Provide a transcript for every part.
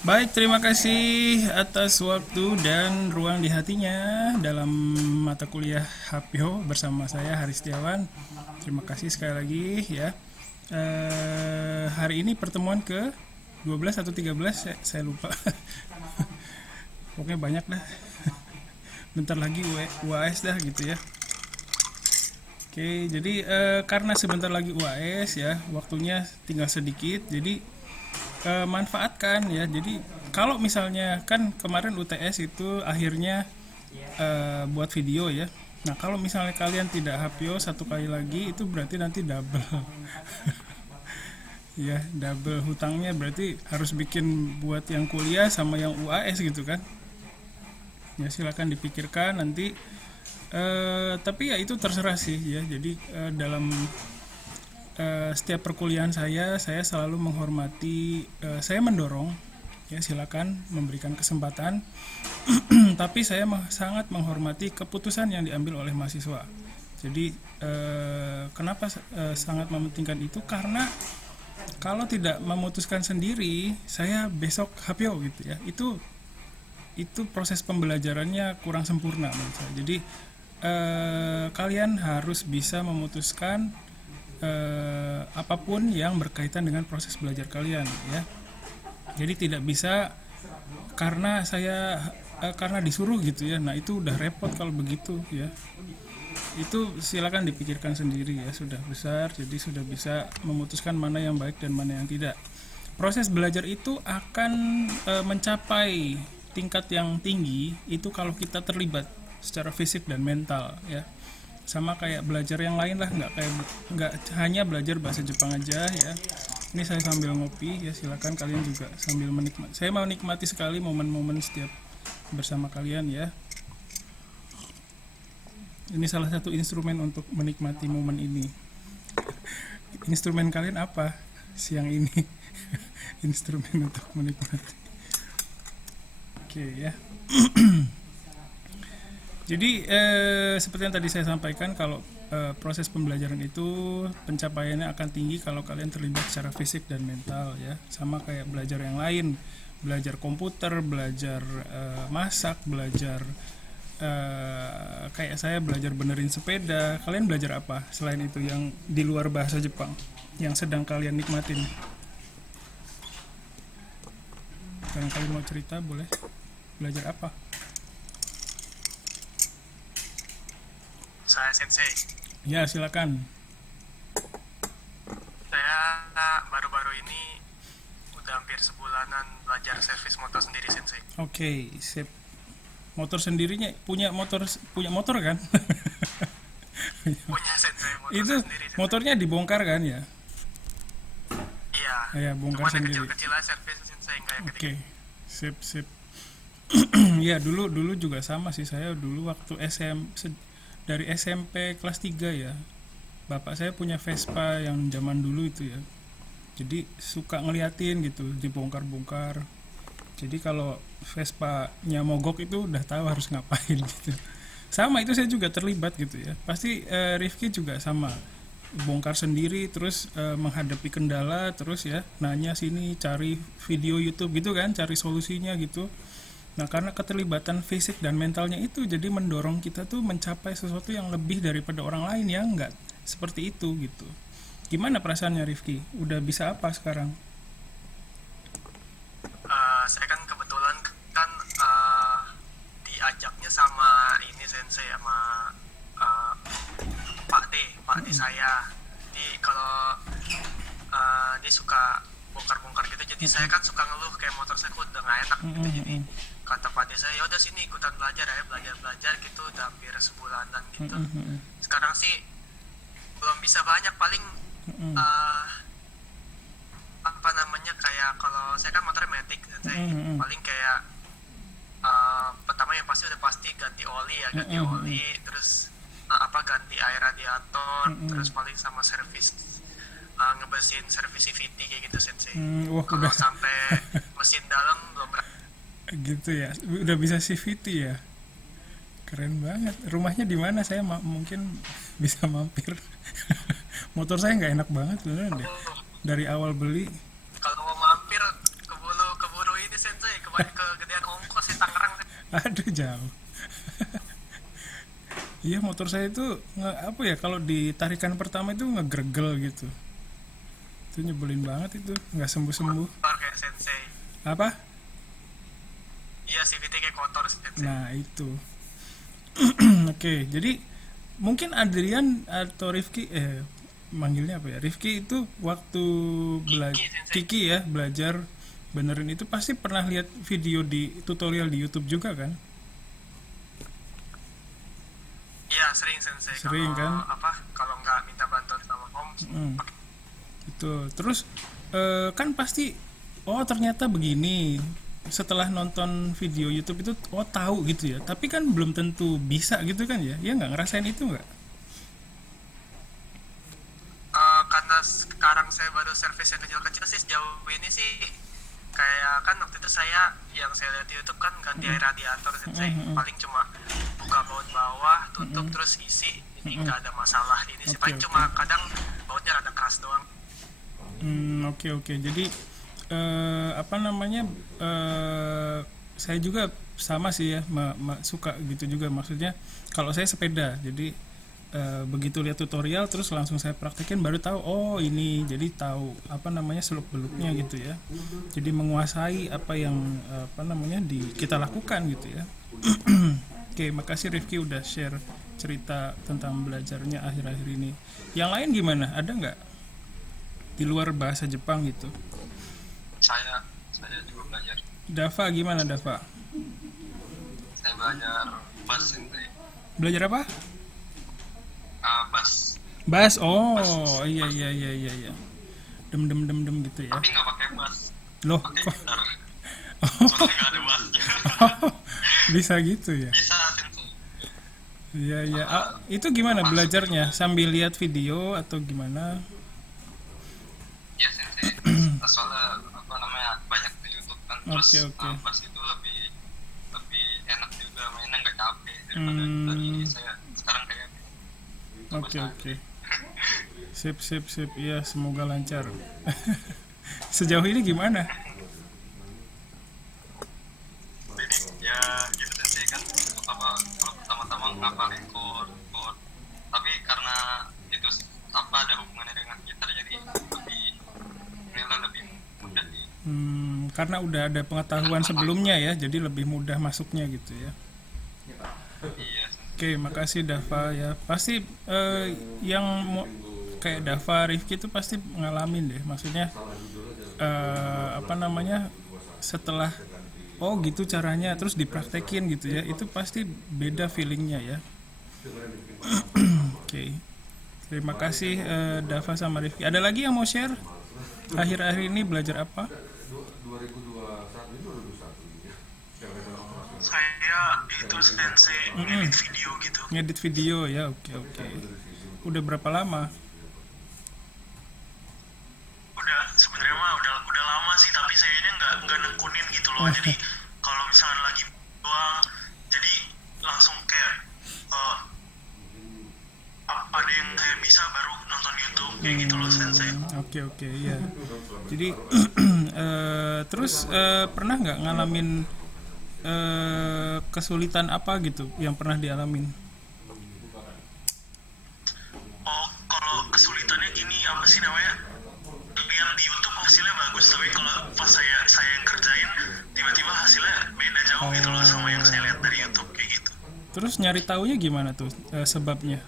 Baik, terima kasih atas waktu dan ruang di hatinya dalam mata kuliah HPO bersama saya Haris Setiawan. Terima kasih sekali lagi ya. Hari ini pertemuan ke 12 atau 13, saya lupa. Pokoknya banyak dah. Bentar lagi UAS dah gitu ya. Oke, jadi karena sebentar lagi UAS ya, waktunya tinggal sedikit. Jadi manfaatkan ya. Jadi kalau misalnya kan kemarin UTS itu akhirnya buat video ya. Nah kalau misalnya kalian tidak HPO satu kali lagi itu berarti nanti double ya, double hutangnya, berarti harus bikin buat yang kuliah sama yang UAS gitu kan. Ya silakan dipikirkan nanti. Tapi ya itu terserah sih ya. Jadi dalam setiap perkuliahan saya selalu menghormati, saya mendorong ya silakan memberikan kesempatan. Tapi saya sangat menghormati keputusan yang diambil oleh mahasiswa. Jadi kenapa sangat mementingkan itu, karena kalau tidak memutuskan sendiri saya besok HPO gitu ya, itu proses pembelajarannya kurang sempurna menurut saya. Jadi kalian harus bisa memutuskan apapun yang berkaitan dengan proses belajar kalian ya. Jadi tidak bisa karena disuruh gitu ya. Nah itu udah repot kalau begitu ya. Itu silakan dipikirkan sendiri ya, sudah besar jadi sudah bisa memutuskan mana yang baik dan mana yang tidak. Proses belajar itu akan mencapai tingkat yang tinggi itu kalau kita terlibat secara fisik dan mental ya. Sama kayak belajar yang lain lah, nggak hanya belajar bahasa Jepang aja ya. Ini saya sambil ngopi ya, silakan kalian juga sambil menikmati. Saya mau nikmati sekali momen-momen setiap bersama kalian ya. Ini salah satu instrumen untuk menikmati momen ini. Instrumen kalian apa siang ini? Instrumen untuk menikmati. Oke ya. Jadi seperti yang tadi saya sampaikan, kalau proses pembelajaran itu pencapaiannya akan tinggi kalau kalian terlibat secara fisik dan mental ya. Sama kayak belajar yang lain, belajar komputer, belajar masak, belajar kayak saya belajar benerin sepeda. Kalian belajar apa selain itu yang di luar bahasa Jepang yang sedang kalian nikmatin? Kalau kalian mau cerita boleh. Belajar apa? Saya Sensei. Ya silakan. Saya baru-baru ini udah hampir sebulanan belajar servis motor sendiri Sensei. Oke, sip. Motor sendirinya punya motor kan? Punya Sensei motor Itu sendiri Sensei. motornya dibongkar kan ya? Iya. Ya bongkar Cuman yang sendiri. kecil-kecil aja servis Sensei, enggak yang Oke, gede. sip. Ya dulu juga sama sih, saya dulu waktu dari SMP kelas 3 ya. Bapak saya punya Vespa yang zaman dulu itu ya. Jadi suka ngeliatin gitu, dibongkar-bongkar. Jadi kalau Vespa-nya mogok itu udah tahu harus ngapain gitu. Sama itu saya juga terlibat gitu ya. Pasti Rifki juga sama. Bongkar sendiri terus menghadapi kendala terus ya, nanya sini, cari video YouTube gitu kan, cari solusinya gitu. Nah, karena keterlibatan fisik dan mentalnya itu jadi mendorong kita tuh mencapai sesuatu yang lebih daripada orang lain yang enggak seperti itu gitu. Gimana perasaannya Rifki? Udah bisa apa sekarang? Saya kan kebetulan kan diajaknya sama ini Sensei, sama uh, Pak D saya. Jadi kalau dia suka bongkar-bongkar gitu, jadi saya kan suka ngeluh kayak motor saya kok udah nggak enak gitu. Jadi kata Pak D saya, ya udah sini ikutan belajar ya, belajar gitu udah hampir sebulanan gitu. Sekarang sih belum bisa banyak, paling uh, apa namanya, kayak kalau saya kan motornya matic saya paling kayak pertama yang pasti udah pasti ganti oli ya, ganti oli, terus ganti air radiator, terus paling sama servis, ngebersihin servis CVT kayak gitu Sensei. Wah Kalau udah sampai mesin dalam belum gitu ya, udah bisa CVT ya, keren banget. Rumahnya di mana? Saya mungkin bisa mampir. Motor saya nggak enak banget beneran deh berapa. dari awal beli. Kalau mau mampir keburu ini Sensei, banyak kegedean ongkos di Tangerang. Aduh jauh. Iya motor saya itu apa ya, kalau di tarikan pertama itu ngegregel gitu. Itu nyebelin banget itu, nggak sembuh-sembuh. Kotor kayak sensei. Apa? Iya, CVT kayak kotor sensei. Nah itu. Oke, jadi mungkin Adrian atau Rifki, manggilnya apa ya? Rifki itu waktu Kiki, Sensei. Kiki ya belajar benerin itu pasti pernah lihat video di tutorial di YouTube juga kan? Iya, sering sensei. Sering kan? Kalau nggak minta bantuan sama om, Mm, pakai. itu. Terus kan pasti oh ternyata begini. Setelah nonton video YouTube itu oh tahu gitu ya. Tapi kan belum tentu bisa gitu kan ya? Ya nggak ngerasain itu nggak? Karena sekarang saya baru servis yang kecil-kecil sih, sejauh ini sih kayak kan waktu itu saya yang saya lihat di YouTube kan ganti air radiator sensei. Paling cuma buka baut bawah, tutup terus isi. Ini nggak ada masalah ini sih. Oke, Paling cuma kadang bautnya rada keras doang. Oke oke. Jadi apa namanya? Saya juga sama sih ya, suka gitu juga. Maksudnya kalau saya sepeda, jadi begitu lihat tutorial terus langsung saya praktekin baru tahu oh ini, jadi tahu apa namanya seluk beluknya gitu ya. Jadi menguasai apa yang apa namanya kita lakukan gitu ya. Oke, makasih Rifki udah share cerita tentang belajarnya akhir-akhir ini. Yang lain gimana? Ada nggak di luar bahasa Jepang gitu? Saya juga belajar. Dava gimana Dava? Saya belajar bass sensei. Belajar apa? Bass. Bass. Oh, iya iya iya iya iya. Dem gitu ya. Tapi nggak pakai bass, Loh, pakai kok gitar. Soalnya nggak ada bassnya. bisa gitu ya? Bisa sensei. Iya iya. Ah, itu gimana belajarnya? Sambil lihat video atau gimana? Iya sensei. Soalnya apa namanya banyak di YouTube kan. Terus Oke. bass itu lebih enak juga, mainnya nggak capek daripada dari saya sekarang kayak. Oke. Sip. Iya, semoga lancar. Sejauh ini gimana? Jadi ya gitu sensei kan apa kalau pertama-tama ngapalin chord. Tapi karena itu apa ada hubungannya dengan gitar jadi lebih mudah di. Karena udah ada pengetahuan sebelumnya ya, jadi lebih mudah masuknya gitu ya. Iya. Oke, makasih Dava ya. Pasti yang kayak Dava, Rifki itu pasti ngalamin deh. Maksudnya apa namanya setelah oh gitu caranya terus dipraktekin gitu ya, itu pasti beda feelingnya ya. Oke, terima kasih Dava sama Rifki. Ada lagi yang mau share? Akhir-akhir ini belajar apa? Saya itu sensei ngedit video gitu. Ngedit video ya, oke. Udah berapa lama? Sebenarnya mah udah lama sih, tapi saya ini nggak nekunin gitu loh. Jadi kalau misalnya lagi doang, jadi langsung kayak ada yang saya bisa baru nonton YouTube kayak gitu loh sensei. Oke, iya. Jadi terus pernah nggak ngalamin kesulitan apa gitu yang pernah dialamin? Oh, kalau kesulitannya gini apa sih namanya? Lihat di YouTube hasilnya bagus, tapi kalau pas saya yang kerjain tiba-tiba hasilnya beda jauh gitu loh sama yang saya lihat dari YouTube kayak gitu. Terus nyari taunya gimana tuh sebabnya?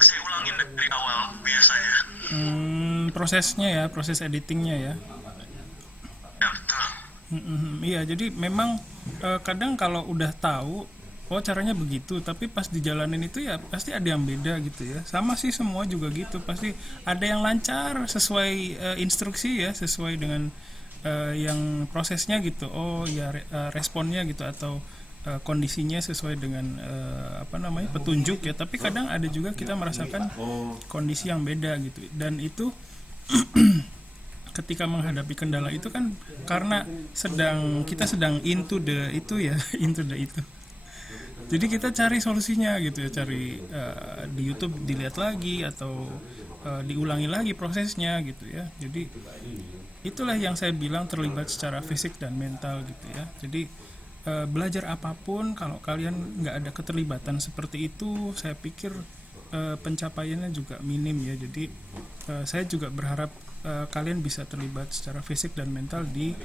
Saya ulangin dari awal biasanya. Prosesnya ya, proses editingnya ya. Ya betul. Iya, jadi memang kadang kalau udah tahu oh caranya begitu, tapi pas dijalanin itu ya pasti ada yang beda gitu ya. Sama sih semua juga gitu, pasti ada yang lancar sesuai instruksi ya, sesuai dengan yang prosesnya gitu. Oh ya responnya gitu atau kondisinya sesuai dengan apa namanya petunjuk ya. Tapi kadang ada juga kita merasakan kondisi yang beda gitu, dan itu ketika menghadapi kendala itu kan karena kita sedang into the itu ya into the itu, jadi kita cari solusinya gitu ya, cari di YouTube dilihat lagi atau diulangi lagi prosesnya gitu ya. Jadi itulah yang saya bilang terlibat secara fisik dan mental gitu ya. Jadi belajar apapun kalau kalian nggak ada keterlibatan seperti itu, saya pikir pencapaiannya juga minim ya. Jadi saya juga berharap kalian bisa terlibat secara fisik dan mental di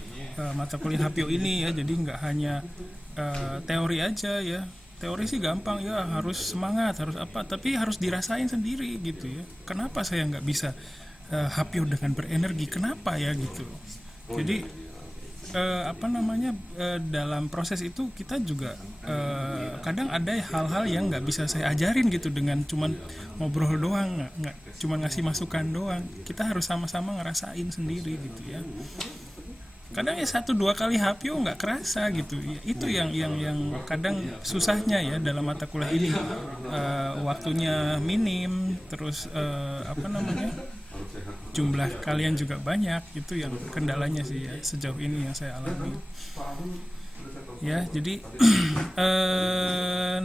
mata kuliah HPO ini ya. Jadi nggak hanya teori aja ya. Teori sih gampang ya, harus semangat, harus apa, tapi harus dirasain sendiri gitu ya. Kenapa saya nggak bisa HPO dengan berenergi? Kenapa ya gitu? Jadi dalam proses itu kita juga kadang ada hal-hal yang nggak bisa saya ajarin gitu dengan cuman ngobrol doang, nggak cuman ngasih masukan doang. Kita harus sama-sama ngerasain sendiri gitu ya. Kadang ya 1-2 kali HPO nggak kerasa gitu ya. Itu yang kadang susahnya ya dalam mata kuliah ini. Waktunya minim, terus jumlah kalian juga banyak. Itu yang kendalanya sih ya sejauh ini yang saya alami ya. Jadi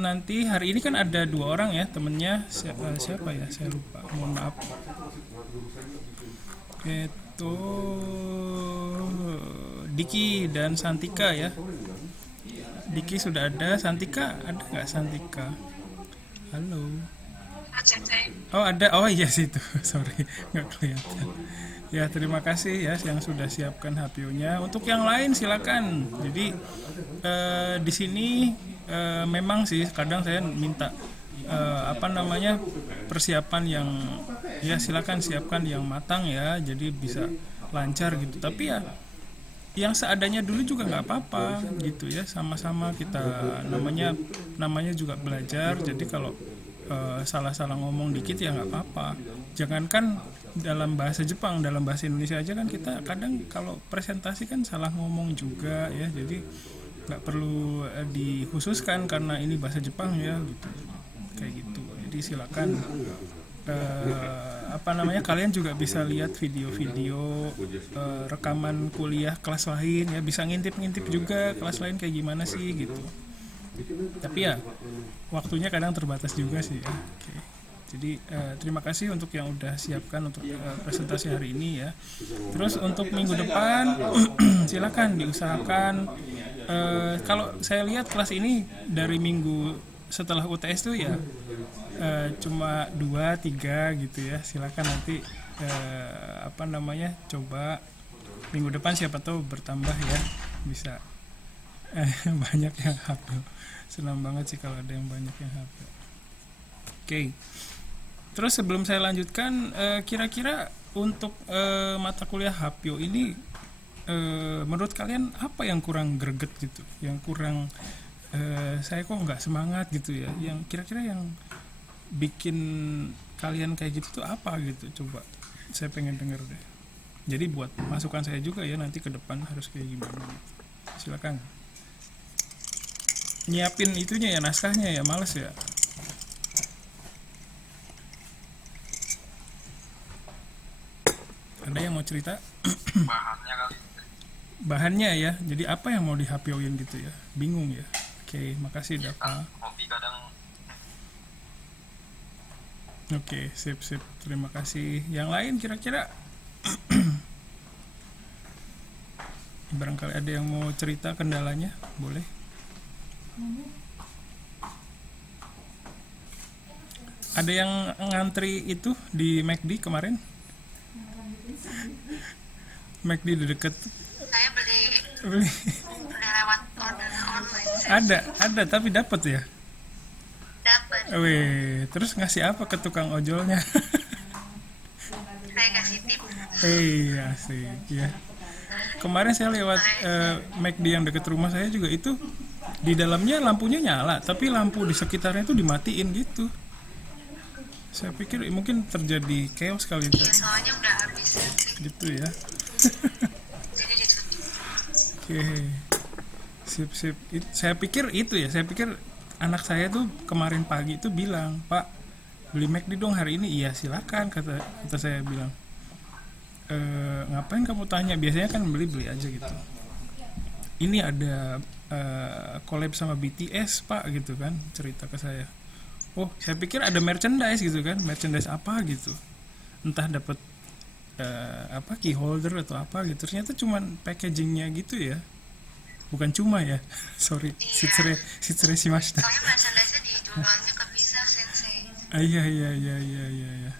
nanti hari ini kan ada 2 orang ya temennya, siapa ya, saya lupa, mohon maaf. Itu Diki dan Santika ya. Diki sudah ada, Santika ada nggak? Santika, halo. Oh ada, oh iya situ sorry nggak kelihatan ya. Terima kasih ya yang sudah siapkan HPU-nya. Untuk yang lain silakan. Jadi di sini memang sih kadang saya minta persiapan yang ya silakan siapkan yang matang ya, jadi bisa lancar gitu. Tapi ya yang seadanya dulu juga nggak apa-apa gitu ya, sama-sama kita namanya juga belajar. Jadi kalau salah-salah ngomong dikit ya nggak apa-apa. Jangankan dalam bahasa Jepang, dalam bahasa Indonesia aja kan kita kadang kalau presentasi kan salah ngomong juga ya. Jadi nggak perlu dikhususkan karena ini bahasa Jepang ya gitu, kayak gitu. Jadi silakan kalian juga bisa lihat video-video rekaman kuliah kelas lain ya, bisa ngintip-ngintip juga kelas lain kayak gimana sih gitu. Tapi ya waktunya kadang terbatas juga sih ya. Oke. Jadi terima kasih untuk yang udah siapkan untuk presentasi hari ini ya. Terus untuk minggu depan silakan diusahakan. Kalau saya lihat kelas ini dari minggu setelah UTS tuh ya cuma 2-3 gitu ya. Silakan nanti coba minggu depan, siapa tahu bertambah ya, bisa banyak yang hafal. Senang banget sih kalau ada yang banyak yang hafal. Oke. Terus sebelum saya lanjutkan, kira-kira untuk mata kuliah HPO ini menurut kalian apa yang kurang greget gitu, yang kurang saya kok nggak semangat gitu ya, yang kira-kira yang bikin kalian kayak gitu tuh apa gitu? Coba saya pengen denger deh. Jadi buat masukan saya juga ya, nanti ke depan harus kayak gimana gitu. Silakan. Nyiapin itunya ya, naskahnya ya, males ya. Ada yang mau cerita? Bahannya kali. Bahannya ya, jadi apa yang mau di HPO-in gitu ya, bingung ya. Oke, makasih Dava. Kopi kadang. Oke, sip, terima kasih. Yang lain kira-kira barangkali ada yang mau cerita kendalanya, boleh. Ada yang ngantri itu di McD kemarin? McD di deket. Saya beli lewat order online. Ada tapi dapat ya. Dapat. Wih, terus ngasih apa ke tukang ojolnya? Saya kasih tip. Asik ya. Kemarin saya lewat McD yang deket rumah saya juga, itu di dalamnya lampunya nyala, tapi lampu di sekitarnya itu dimatiin gitu. Saya pikir mungkin terjadi chaos kali itu. Iya, soalnya udah habis. Gitu ya. Jadi ditutup. Oke. Sip. Saya pikir anak saya tuh kemarin pagi itu bilang, "Pak, beli McD dong hari ini." "Iya, silakan," kata saya bilang. Ngapain kamu tanya? Biasanya kan beli aja gitu. Ini ada collab sama BTS, Pak, gitu kan, cerita ke saya. Oh, saya pikir ada merchandise gitu kan, merchandise apa gitu. entah dapat key holder atau apa gitu, ternyata cuman packagingnya gitu ya, bukan cuma ya. Sorry, Iya. sitsure shimashita. Soalnya merchandise-nya dijualnya ke Visa Sensei. Iya iya iya iya iya iya.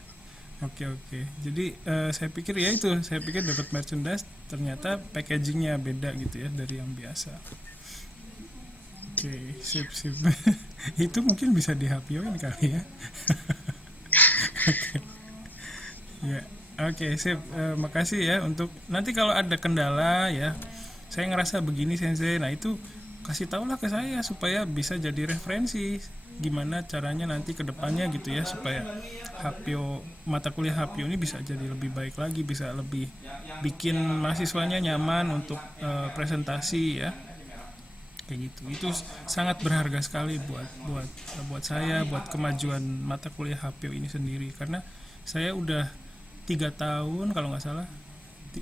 Oke oke. Jadi saya pikir ya itu, saya pikir dapat merchandise, ternyata packagingnya beda gitu ya dari yang biasa. Oke, sip sip. Itu mungkin bisa dihapioin kali ya. Ya, oke sip. Makasih ya untuk nanti kalau ada kendala ya. Saya ngerasa begini sensei. Nah itu kasih tahulah ke saya supaya bisa jadi referensi gimana caranya nanti ke depannya gitu ya, supaya Hapio, mata kuliah Hapio ini bisa jadi lebih baik lagi, bisa lebih bikin mahasiswanya nyaman untuk presentasi ya, kayak gitu. Itu sangat berharga sekali buat buat buat saya, buat kemajuan mata kuliah Hapio ini sendiri, karena saya udah 3 tahun kalau nggak salah,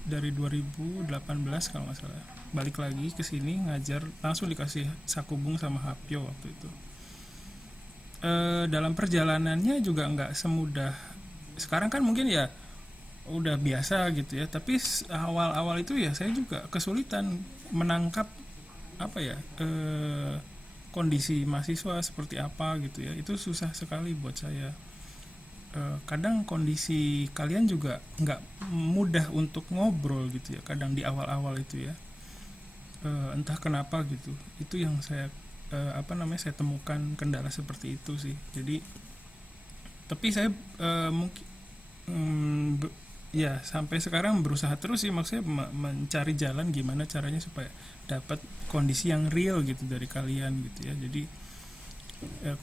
dari 2018 kalau nggak salah balik lagi ke sini ngajar, langsung dikasih sakubung sama Hapio waktu itu. Dalam perjalanannya juga nggak semudah sekarang kan, mungkin ya udah biasa gitu ya, tapi awal-awal itu ya saya juga kesulitan menangkap apa ya, kondisi mahasiswa seperti apa gitu ya, itu susah sekali buat saya. Kadang kondisi kalian juga nggak mudah untuk ngobrol gitu ya, kadang di awal-awal itu ya. Entah kenapa gitu, itu yang saya saya temukan kendala seperti itu sih. Jadi tapi saya mungkin ya sampai sekarang berusaha terus sih, maksudnya mencari jalan gimana caranya supaya dapat kondisi yang real gitu dari kalian gitu ya. Jadi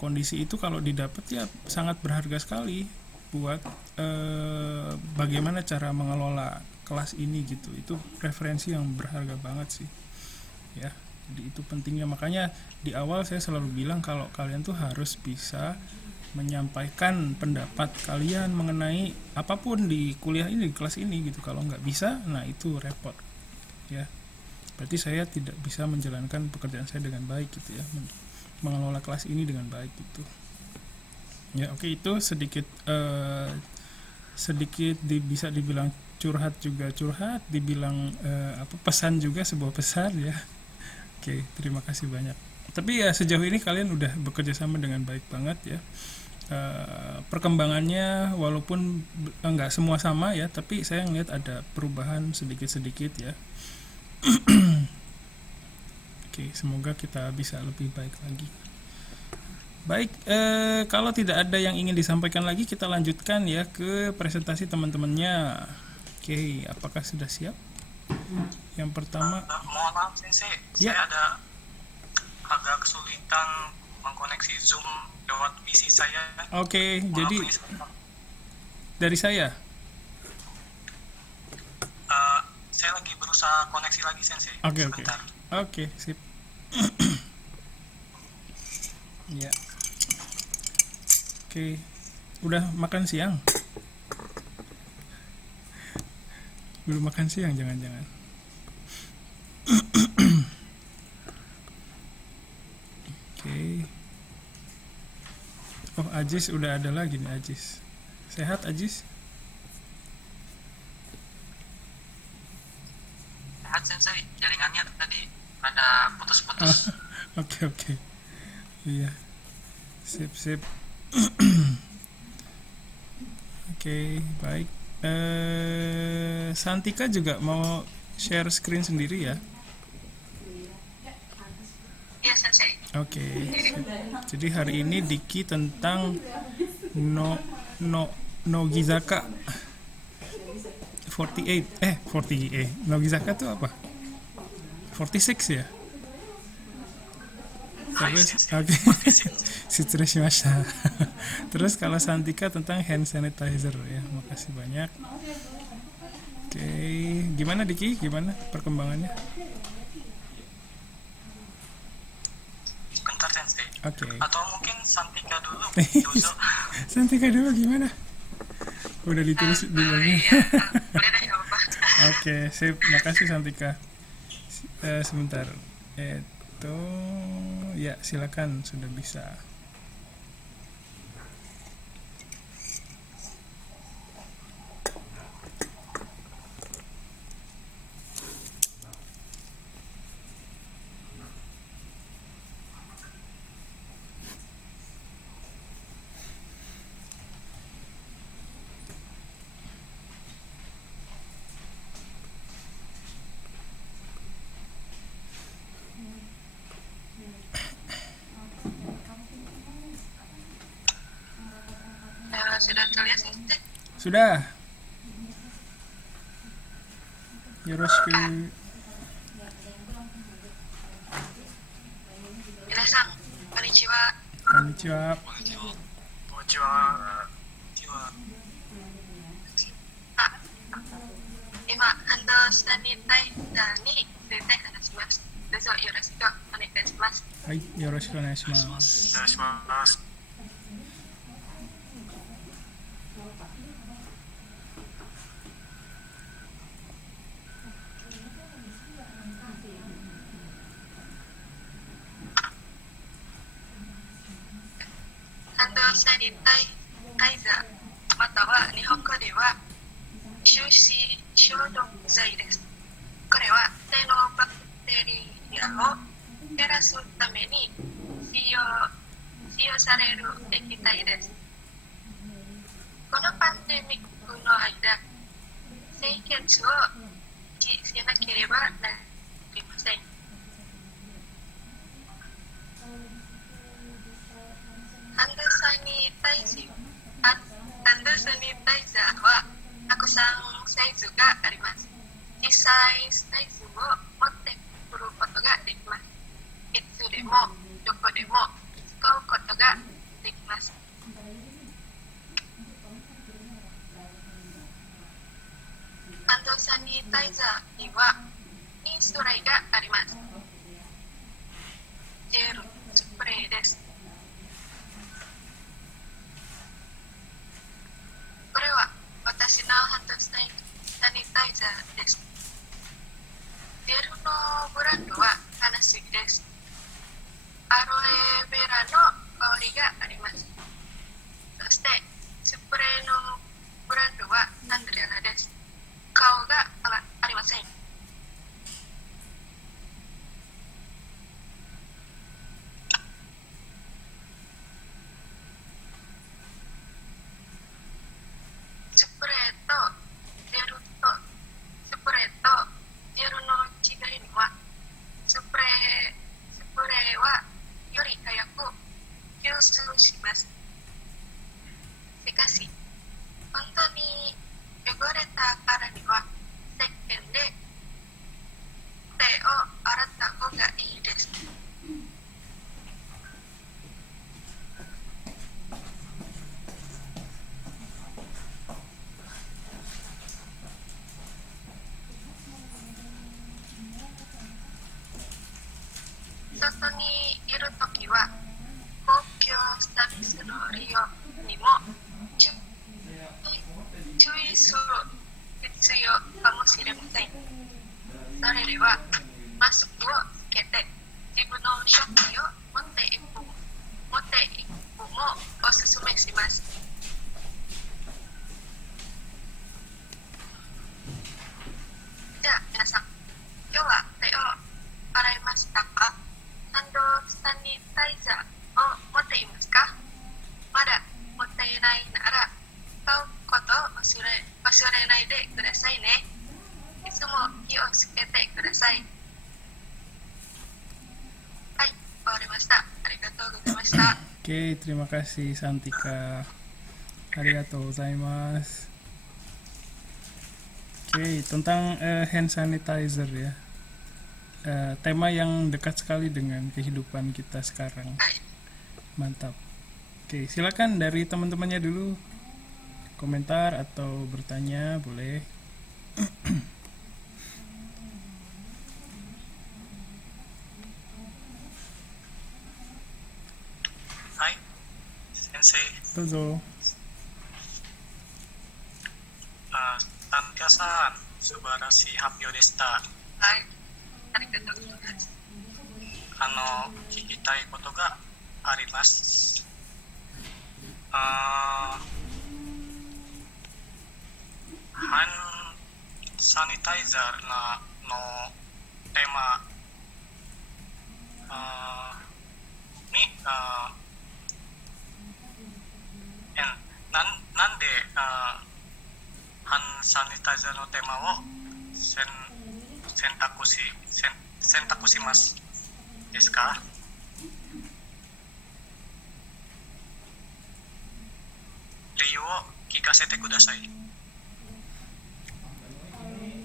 kondisi itu kalau didapat ya sangat berharga sekali buat bagaimana cara mengelola kelas ini gitu. Itu referensi yang berharga banget sih ya. Jadi itu pentingnya, makanya di awal saya selalu bilang kalau kalian tuh harus bisa menyampaikan pendapat kalian mengenai apapun di kuliah ini, di kelas ini gitu. Kalau nggak bisa, nah itu repot ya, berarti saya tidak bisa menjalankan pekerjaan saya dengan baik gitu ya, mengelola kelas ini dengan baik gitu ya. Oke, itu sedikit bisa dibilang curhat juga curhat, dibilang pesan juga, sebuah pesan ya. Oke, terima kasih banyak. Tapi ya sejauh ini kalian udah bekerja sama dengan baik banget ya. Perkembangannya walaupun nggak semua sama ya, tapi saya ngeliat ada perubahan sedikit-sedikit ya. Oke, semoga kita bisa lebih baik lagi. Baik, kalau tidak ada yang ingin disampaikan lagi, kita lanjutkan ya ke presentasi teman-temannya. Oke, apakah sudah siap? Yang pertama, Mohon maaf Sensei, Ya. saya ada agak kesulitan mengkoneksi Zoom lewat PC saya. oke, Mohon jadi maaf, ini sebentar. dari saya. Saya lagi berusaha koneksi lagi Sensei. Oke. Sebentar. Oke, sip. Ya. Oke, udah makan siang? Belum makan siang, jangan-jangan. Oke. Oh, Ajis udah ada lagi nih, Ajis. Sehat, Ajis? Sehat Sensei, jaringannya tadi ada putus-putus. Oke. Iya. Sip. Oke, baik. Santika juga mau share screen sendiri ya? Iya Sensei. Oke. Sip. Jadi hari ini Diki tentang Nogizaka 48. Nogizaka itu apa? 46 ya? Terus oke. Shimashita. Terus kalau Santika tentang hand sanitizer ya. Makasih banyak. Oke, gimana Diki? Gimana perkembangannya? Bentar Sensei. Oke. Atau mungkin Santika dulu. Dozo. Santika dulu gimana? Udah ditulis di Iya, boleh deh, nggak apa-apa. Oke, sip. Makasih Santika. Sebentar. Ya, silakan, sudah bisa. sudah terlihat sensei. Sudah. Yoroshiku. Minasan, konnichiwa. Konnichiwa. Konnichiwa. Ah, 今、ハンドサニタイザーについて話します。どうぞよろしくお願いします。はい、よろしくお願いします。お願いします。ハンドサニタイザーまたは日本語では手指消毒剤です。これは手のバクテリアを減らすために使用される液体です。このパンデミックの間、清潔をしなければなりません。ハンドサニタイザーはたくさんサイズがあります。小さいサイズを持ってくることができます。いつでもどこでも使うことができます。ハンドサニタイザーには2種類があります。ジェル、スプレーです。これは私のハンドサニタイザーです。ジェルのブランドはパナシックです。アロエベラの香りがあります。そしてスプレーのブランドはアンドレアナです。顔がありません。スプレーとジェルの違いにはスプレーはより早く吸収します。しかし本当に汚れたからには石鹸で手を洗った方がいいです。外にいるときは公共サービスの利用にも注意する必要かもしれません。それではマスクをつけて自分の食器を持っていくもおすすめします。じゃあ皆さん、今日は手を洗いましたか？ハンドサニタイザーを持っていますか？まだ持っていないなら買うことを忘れないでくださいね。いつも気をつけてください。はい、終わりました。ありがとうございました。Oke, terima kasih Santika. Arigatou gozaimasu. Oke, tentang hand sanitizer ya. Tema yang dekat sekali dengan kehidupan kita sekarang. Mantap. Oke, silakan dari teman-temannya dulu komentar atau bertanya boleh. はい、先生。どうぞ。サンティアさん、素晴らしい発表でした。はい、ありがとうございます。聞きたいことがあります。ハンサニタイザーのテーマになんでハンサニタイザーのテーマを選択しますですか？理由を聞かせてください。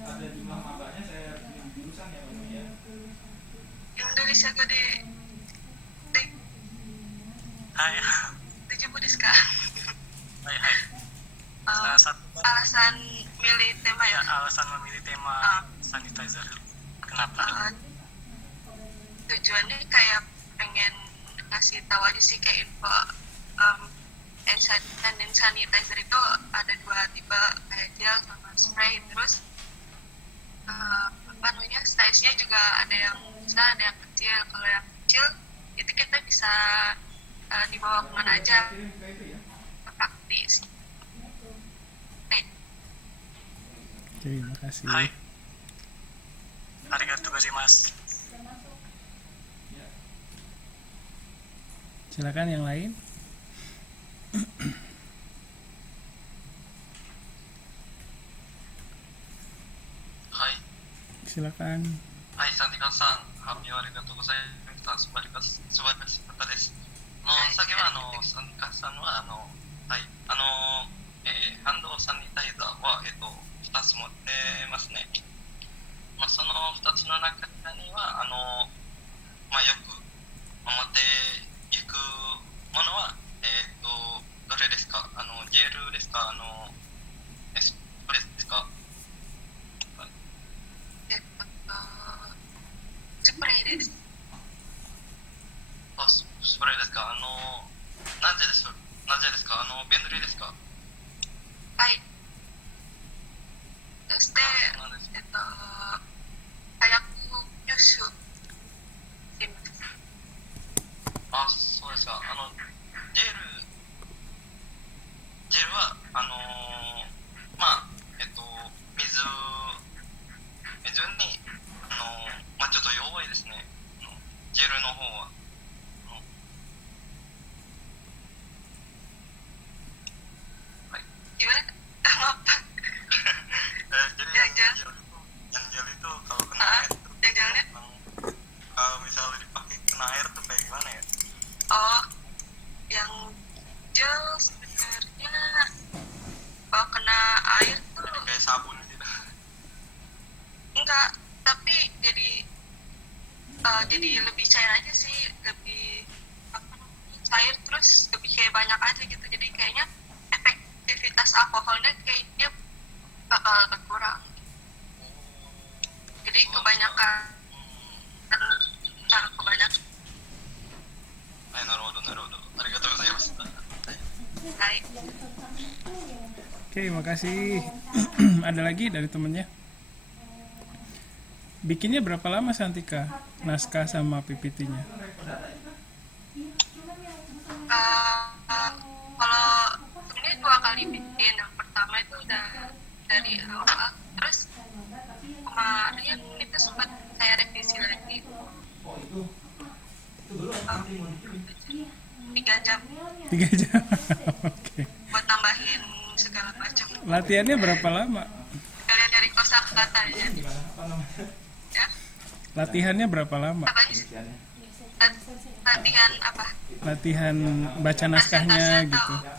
Ada jumlah mabanya saya bilang jurusan ya Pak ya. Indonesia de はい。大丈夫ですか？はいはい。Uh, Salah satu alasan milih tema ya ya, alasan memilih tema sanitizer. Kenapa? tujuannya kayak pengen ngasih tahu aja sih kayak info hand sanitizer itu ada dua tipe, kayak gel sama spray. Terus apa namanya, size-nya juga ada yang besar ada yang kecil. Kalau yang kecil itu kita bisa dibawa kemana aja, praktis. Oke, makasih. Hai. Arigatou gozaimasu. Silakan yang lain. Hai. Silakan. はい、サンディカさん、発表ありがとうございました。素晴らしかったです。先はサンディカさんははい、ハンドサニタイザーは2つ持ってますね。その2つの中にはよく持っていくものはどれですか？ジェルですか？スプレーですか？スプレーです。スプレーですか？なぜですか？便利ですか？はい。そして、なんですか？早く入手します。そうですか。ジェルは水にちょっと弱いですね。ジェルの方は。Gimana? Apa? Jadi yang gel itu kalau kena air tuh, Yang jalannya? kalau misalnya dipakai kena air tuh kayak gimana ya? Oh, yang gel sebenarnya kalau kena air tuh Jadi kayak sabun gitu. enggak, tapi jadi lebih cair aja sih, lebih apa namanya, cair, terus lebih kayak banyak aja gitu. Jadi kayaknya efektivitas alkoholnya kayaknya bakal berkurang. Jadi kebanyakan はい、なるほど。ありがとうございました。はい。 Oke, makasih. Ada lagi dari temennya? Bikinnya berapa lama Santika? Naskah sama PPT-nya? Kalau sebenarnya 2 kali bikin. Yang pertama itu udah dari awal, terus kemarin itu sempat saya revisi lagi 3 jam 3 jam. Oke. buat tambahin segala macam. Latihannya berapa lama? Kalian nyari kosakata ya. Ya, Latihannya berapa lama? apanya sih? Latihan apa? Latihan baca naskahnya Presentasi gitu. atau-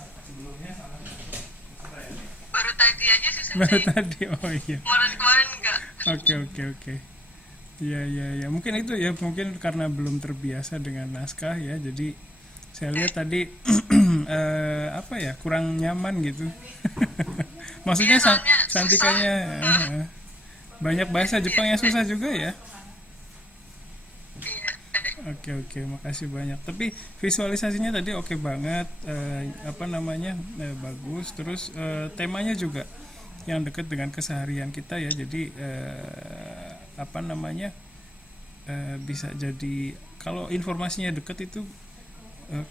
Baru tadi aja sih Baru selesai. tadi. Oh iya. Kemarin enggak. Oke. Iya. Mungkin itu ya, mungkin karena belum terbiasa dengan naskah ya. Jadi saya lihat tadi apa ya, kurang nyaman gitu. Maksudnya Iya, soalnya Santikanya banyak bahasa Jepang yang susah juga ya. Iya. Oke, makasih banyak. Tapi visualisasinya tadi oke banget, bagus. Terus temanya juga yang dekat dengan keseharian kita ya. Jadi bisa jadi kalau informasinya dekat itu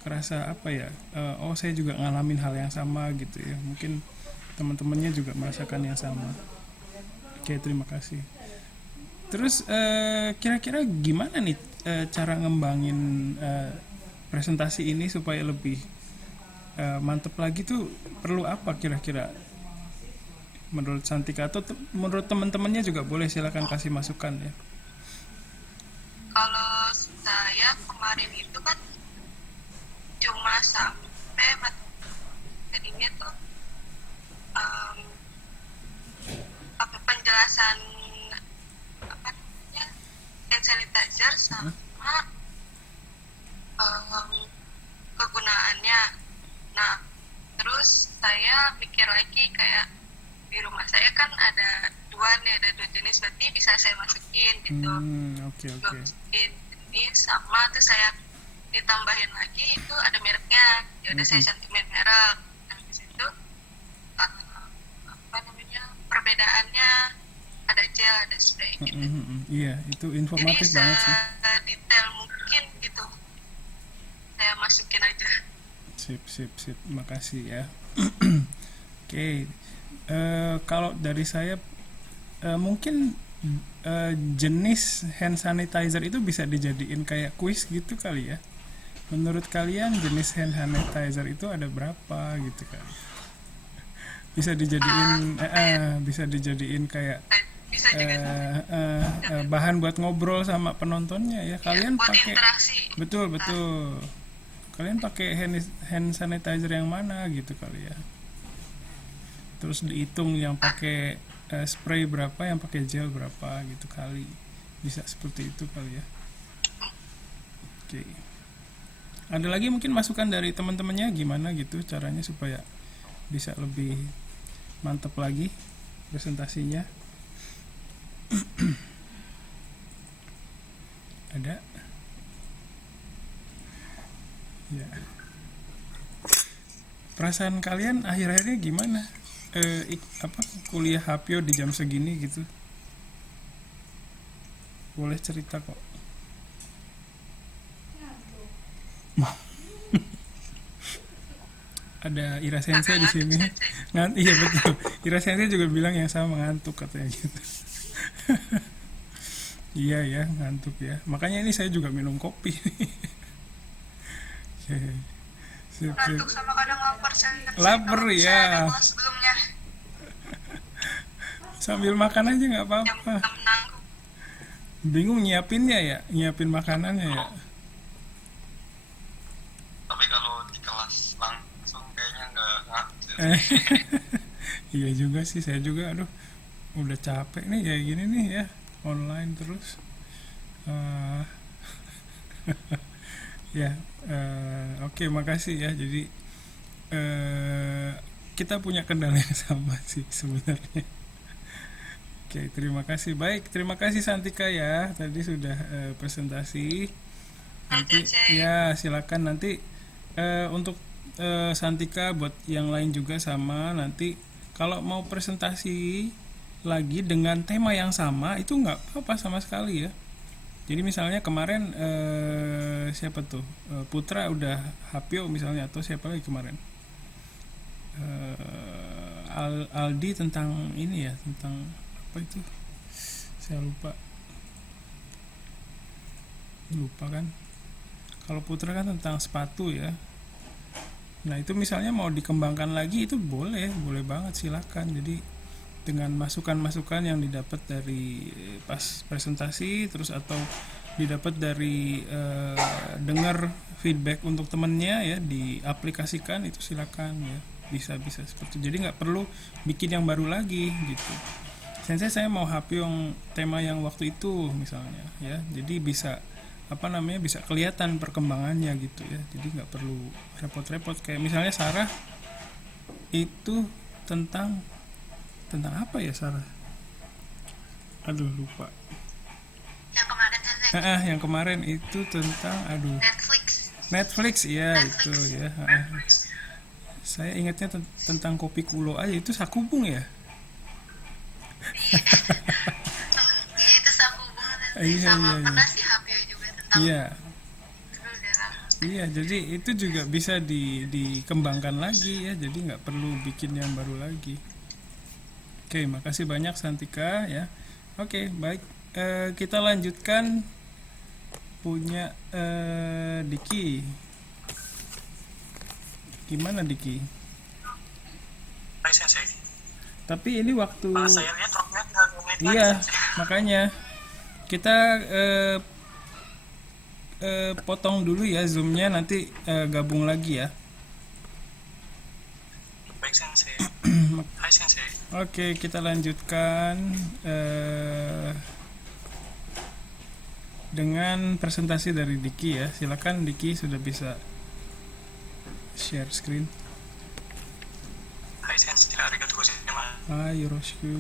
kerasa oh saya juga ngalamin hal yang sama gitu ya. Mungkin teman-temannya juga merasakan yang sama. Oke, terima kasih. Terus kira-kira gimana nih cara ngembangin presentasi ini supaya lebih mantep lagi tuh, perlu apa kira-kira menurut Santika atau menurut teman-temannya juga boleh, silakan kasih masukan ya. Kalau saya kemarin itu kan cuma sampai materi jadinya tuh em, apa penjelasan apa namanya hand sanitizer sama kegunaannya. Nah, terus saya mikir lagi kayak di rumah saya kan ada dua jenis, berarti bisa saya masukin gitu. Oke. Masukin jenis sama tuh saya ditambahin lagi itu ada mereknya. Ya udah saya cantumin merek. Nah, di situ apa namanya perbedaannya ada gel, ada spray gitu. Iya, itu Jadi informatif banget sih. sedetail mungkin gitu saya masukin aja. Sip. Makasih ya. Oke. Kalau dari saya mungkin jenis hand sanitizer itu bisa dijadiin kayak kuis gitu kali ya. Menurut kalian jenis hand sanitizer itu ada berapa gitu kan? Bisa dijadiin kayak Bisa juga bahan buat ngobrol sama penontonnya ya. Kalian buat pakai interaksi. betul. Kalian pakai hand sanitizer yang mana gitu kali ya. Terus dihitung yang pakai spray berapa, yang pakai gel berapa gitu kali. Bisa seperti itu kali ya. Oke. Ada lagi mungkin masukan dari teman-temannya gimana gitu caranya supaya bisa lebih mantap lagi presentasinya. Ada? Ya. Perasaan kalian akhir-akhirnya gimana? Kuliah Hapyo di jam segini gitu? Boleh cerita kok. Ada Ira Sensei di sini. Iya betul. Ira Sensei juga bilang yang sama, ngantuk katanya gitu. Iya ya, ngantuk ya. Makanya ini saya juga minum kopi. Oke. Sip. Ngantuk sama kadang lapar. Lapar ya. Ada kelas sebelumnya Sambil makan aja nggak jam apa-apa. 6 nanggung. Bingung nyiapinnya ya, nyiapin makanannya ya. Tapi kalau di kelas langsung kayaknya nggak ngatur. Iya juga sih, saya juga aduh udah capek nih kayak gini nih ya, online terus. Ya, oke, makasih ya. Jadi kita punya kendala yang sama sih sebenarnya. Oke, terima kasih. Baik, terima kasih Santika ya. Tadi sudah presentasi. Nanti ya silakan nanti untuk Santika buat yang lain juga sama. Nanti kalau mau presentasi lagi dengan tema yang sama itu nggak apa-apa sama sekali ya. Jadi misalnya kemarin siapa tuh Putra udah Hapyo misalnya, atau siapa lagi kemarin Aldi tentang ini ya, tentang apa itu saya lupa kan. Kalau Putra kan tentang sepatu ya. Nah itu misalnya mau dikembangkan lagi itu boleh banget, silakan. Jadi dengan masukan-masukan yang didapat dari pas presentasi, terus atau didapat dari dengar feedback untuk temennya ya, diaplikasikan itu silakan ya, bisa seperti itu. Jadi nggak perlu bikin yang baru lagi gitu. Saya mau Hapyo yang tema yang waktu itu misalnya ya, jadi bisa bisa kelihatan perkembangannya gitu ya. Jadi nggak perlu repot-repot. Kayak misalnya Sarah itu tentang apa ya Sarah? Aduh lupa. Yang kemarin Yang kemarin itu tentang Netflix ya. Itu ya. Saya ingatnya tentang kopi kulo aja, itu Sakubung ya. Iya itu Sakubung Iya. pernah sih Hapyo juga tentang Iya, jadi itu juga bisa dikembangkan lagi ya. Jadi nggak perlu bikin yang baru lagi. Oke, makasih banyak Santika ya. Oke, baik. Kita lanjutkan punya Diki. Gimana Diki? Baik, Sensei. Tapi ini waktu Saya lihat waktunya tinggal 2 menit lagi, iya, Sensei. makanya kita potong dulu ya Zoom-nya, nanti gabung lagi ya. Baik sensei. Hai sensei. Oke, kita lanjutkan dengan presentasi dari Diki ya. Silakan Diki, sudah bisa share screen. Hai sensei, arigatou gozaimasu. Hai, yoroshiku.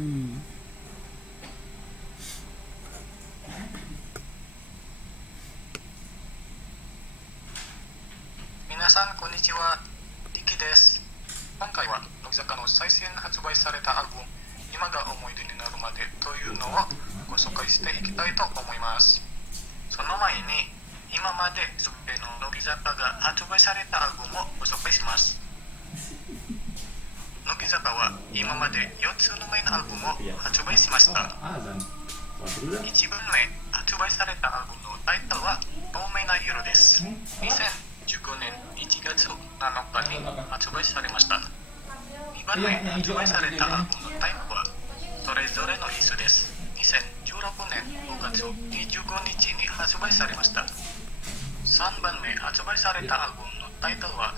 Minasan konnichiwa, Diki desu. 今回は乃木坂の最新発売されたアルバム「今が思い出になるまで」というのをご紹介していきたいと思います。その前に今まで全ての乃木坂が発売されたアルバムをご紹介します。乃木坂は今まで4つの目のアルバムを発売しました。1番目発売されたアルバムのタイトルは「透明な夜」です。2015年1月7日に発売されました。2番目発売されたアルバムのタイトルはそれぞれの椅子です。2016年5月25日に発売されました。3番目発売されたアルバムのタイトルは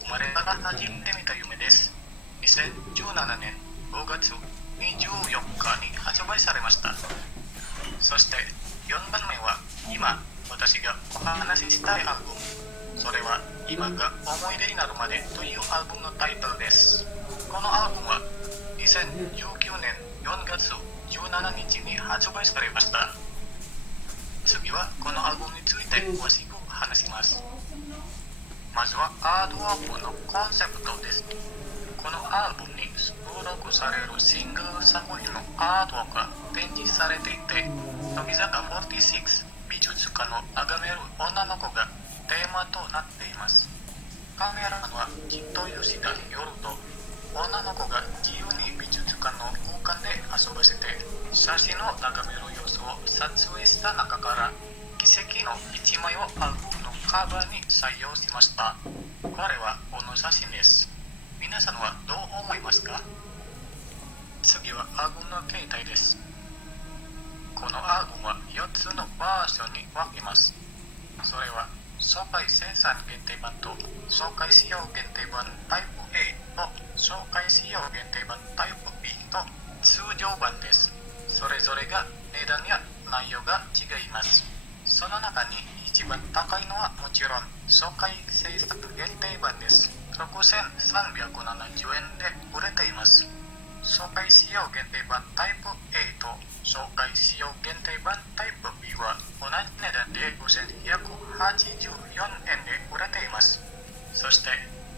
生まれから初めて見た夢です。2017年5月24日に発売されました。そして4番目は今私がお話ししたいアルバム、それは今が思い出になるまでというアルバムのタイトルです。このアルバムは2019年4月17日に発売されました。次はこのアルバムについて詳しく話します。まずはアートワークのコンセプトです。このアルバムに収録されるシングル作品のアートワークが展示されていて、乃木坂46美術家の崇める女の子がテーマとなっています。カメラマンはきっと吉田夜と女の子が自由に美術館の空間で遊ばせて写真を眺める様子を撮影した中から奇跡の1枚をアルバムのカバーに採用しました。これはこの写真です。皆さんはどう思いますか？次はアルバムの形態です。このアルバムは4つのバージョンに分けます。それは紹介生産限定版と紹介使用限定版タイプ A と紹介使用限定版タイプ B と通常版です。それぞれが値段や内容が違います。その中に一番高いのはもちろん紹介制作限定版です。6370円で売れています。紹介使用限定版タイプ A と紹介使用限定版タイプ B は同じ値段で5184円で売れています。そして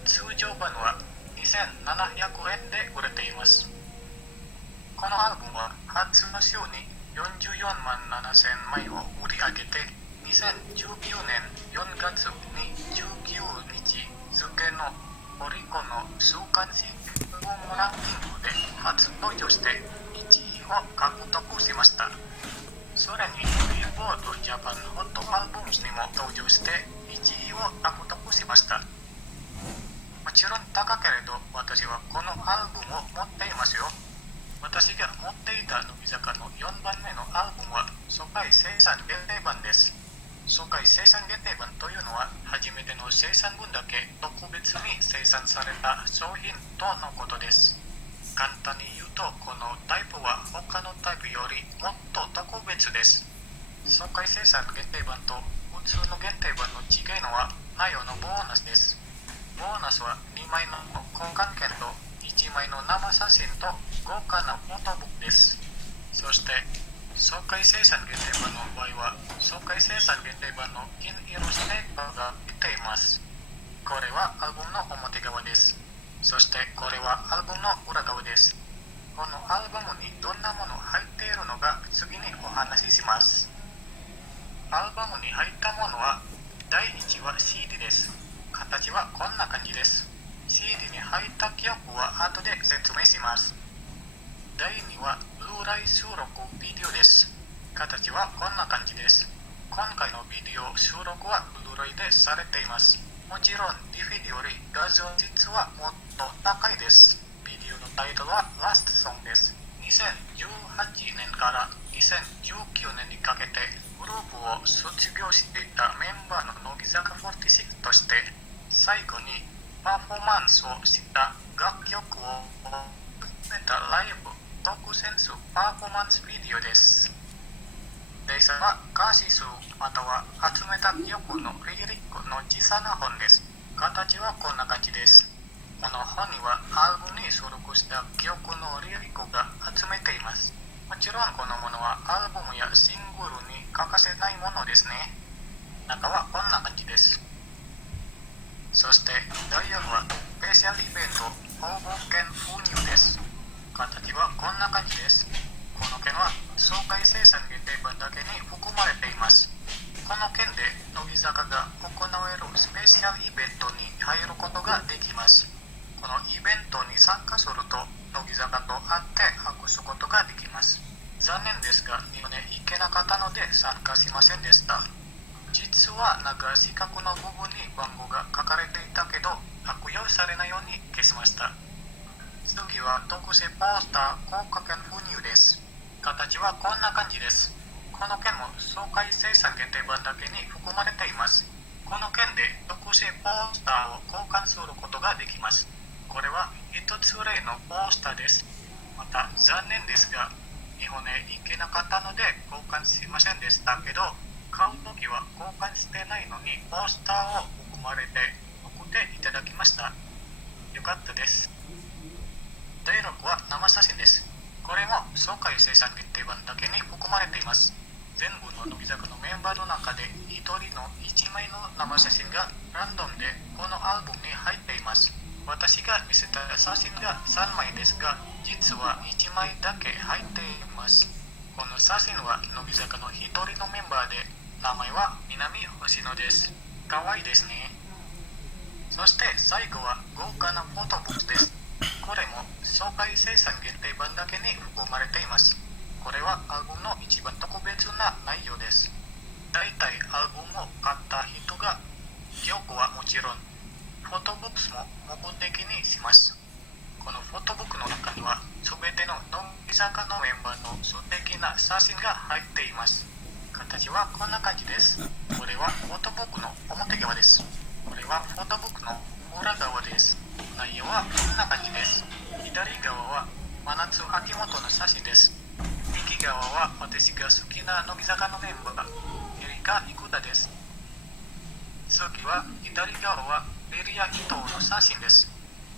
通常版は2700円で売れています。このアルバムは初の週に44万7000枚を売り上げて2019年4月29日付のオリコンの週刊誌アルバムランキングで初登場して1位を獲得しました。それにビルボードジャパンホットアルバムにも登場して1位を獲得しました。もちろん高けれど私はこのアルバムを持っていますよ。私が持っていた乃木坂の4番目のアルバムは初回生産限定版です。初回生産限定版というのは初めての生産分だけ特別に生産された商品とのことです。簡単に言うとこのタイプは他のタイプよりもっと特別です。初回生産限定版と普通の限定版の違いのは内容のボーナスです。ボーナスは2枚の交換券と1枚の生写真と豪華なフォトブックです。そして紹介生産限定版の場合は紹介生産限定版の金色ステッカーが出ています。これはアルバムの表側です。そしてこれはアルバムの裏側です。このアルバムにどんなもの入っているのか次にお話しします。アルバムに入ったものは第1は CD です。形はこんな感じです。CD に入った記憶は後で説明します。第2はブルーライ収録ビデオです。形はこんな感じです。今回のビデオ収録はブルーライでされています。もちろん DVD より画像実はもっと高いです。ビデオのタイトルはラストソングです。2018年から2019年にかけてグループを卒業していたメンバーの乃木坂46として最後にパフォーマンスをした楽曲を集めたライブ特選数パフォーマンスビデオです。データは歌詞数または集めた曲のリリックの小さな本です。形はこんな感じです。この本にはアルバムに収録した曲のリリックが集めています。もちろんこのものはアルバムやシングルに欠かせないものですね。中はこんな感じです。そして第4はスペシャルイベント応募券封入です。形はこんな感じです。この券は総会生産限定版だけに含まれています。この券で乃木坂が行えるスペシャルイベントに入ることができます。このイベントに参加すると乃木坂と会って握手することができます。残念ですが日本へ行けなかったので参加しませんでした。実は中四角の部分に番号が書かれていたけど悪用されないように消しました。次は特製ポスター効果券封入です。形はこんな感じです。この券も総会生産限定版だけに含まれています。この券で特製ポスターを交換することができます。これは一つ例のポスターです。また残念ですが日本へ行けなかったので交換しませんでしたけど、買うときは交換してないのにポスターを含まれて送っていただきました。よかったです。第6は生写真です。これも総会生産決定版だけに含まれています。全部の乃木坂のメンバーの中で1人の1枚の生写真がランダムでこのアルバムに入っています。私が見せた写真が3枚ですが、実は1枚だけ入っています。この写真は乃木坂の1人のメンバーで、名前は南星野です。かわいいですね。そして最後は豪華なフォトブックです。これも総会生産限定版だけに含まれています。これはアルバムの一番特別な内容です。だいたいアルバムを買った人が曲はもちろんフォトブックスも目的にします。このフォトブックの中には全ての乃木坂のメンバーの素敵な写真が入っています。形はこんな感じです。これはフォトブックの表側です。これはフォトブックの裏側です。内容はこんな感じです。左側は真夏秋元の写真です。右側は私が好きな乃木坂のメンバー、エリカ・イクダです。次は左側はベリア・伊藤の写真です。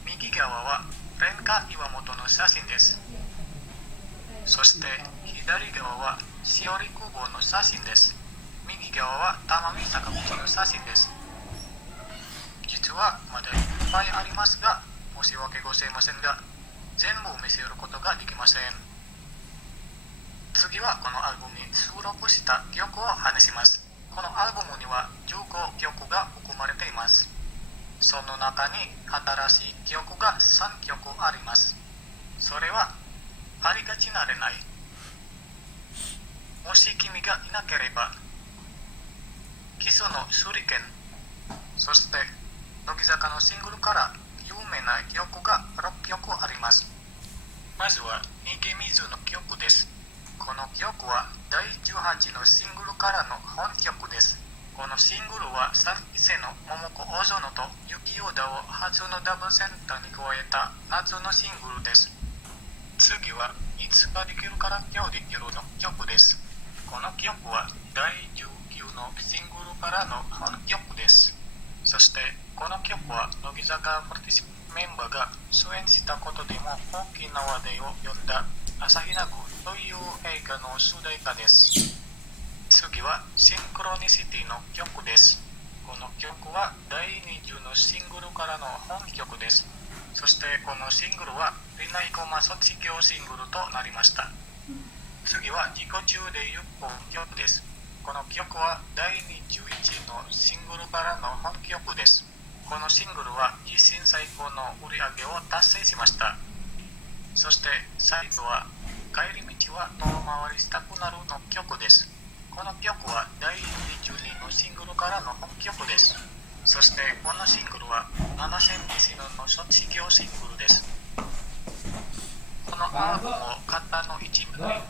右側はレンカ・岩本の写真です。そして左側はしおり久保の写真です。右側は玉見坂本の写真です。実はまだいっぱいありますが、申し訳ございませんが、全部見せることができません。次はこのアルバムに収録した曲を話します。このアルバムには15曲が含まれています。その中に新しい曲が3曲あります。それはありがちなれない。もし君がいなければ、キスの手裏剣、そして乃木坂のシングルから有名な曲が6曲あります。まずは逃げ水の曲です。この曲は第18のシングルからの本曲です。このシングルは3期生の桃子小園と雪ヨダを初のダブルセンターに加えた夏のシングルです。次はいつかできるから今日できるの曲です。この曲は第19のシングルからの本曲です。そしてこの曲は乃木坂46メンバーが主演したことでも大きな話題を呼んだ朝日奈具という映画の主題歌です。次はシンクロニシティの曲です。この曲は第20のシングルからの本曲です。そしてこのシングルはリナイコマ卒業シングルとなりました。次は自己中でゆっこ曲です。この曲は第21のシングルからの本曲です。このシングルは自身最高の売り上げを達成しました。そして最後は帰り道は遠回りしたくなるの曲です。この曲は第22のシングルからの本曲です。そしてこのシングルは7000日の卒業シングルです。このアルバムを買ったの一部は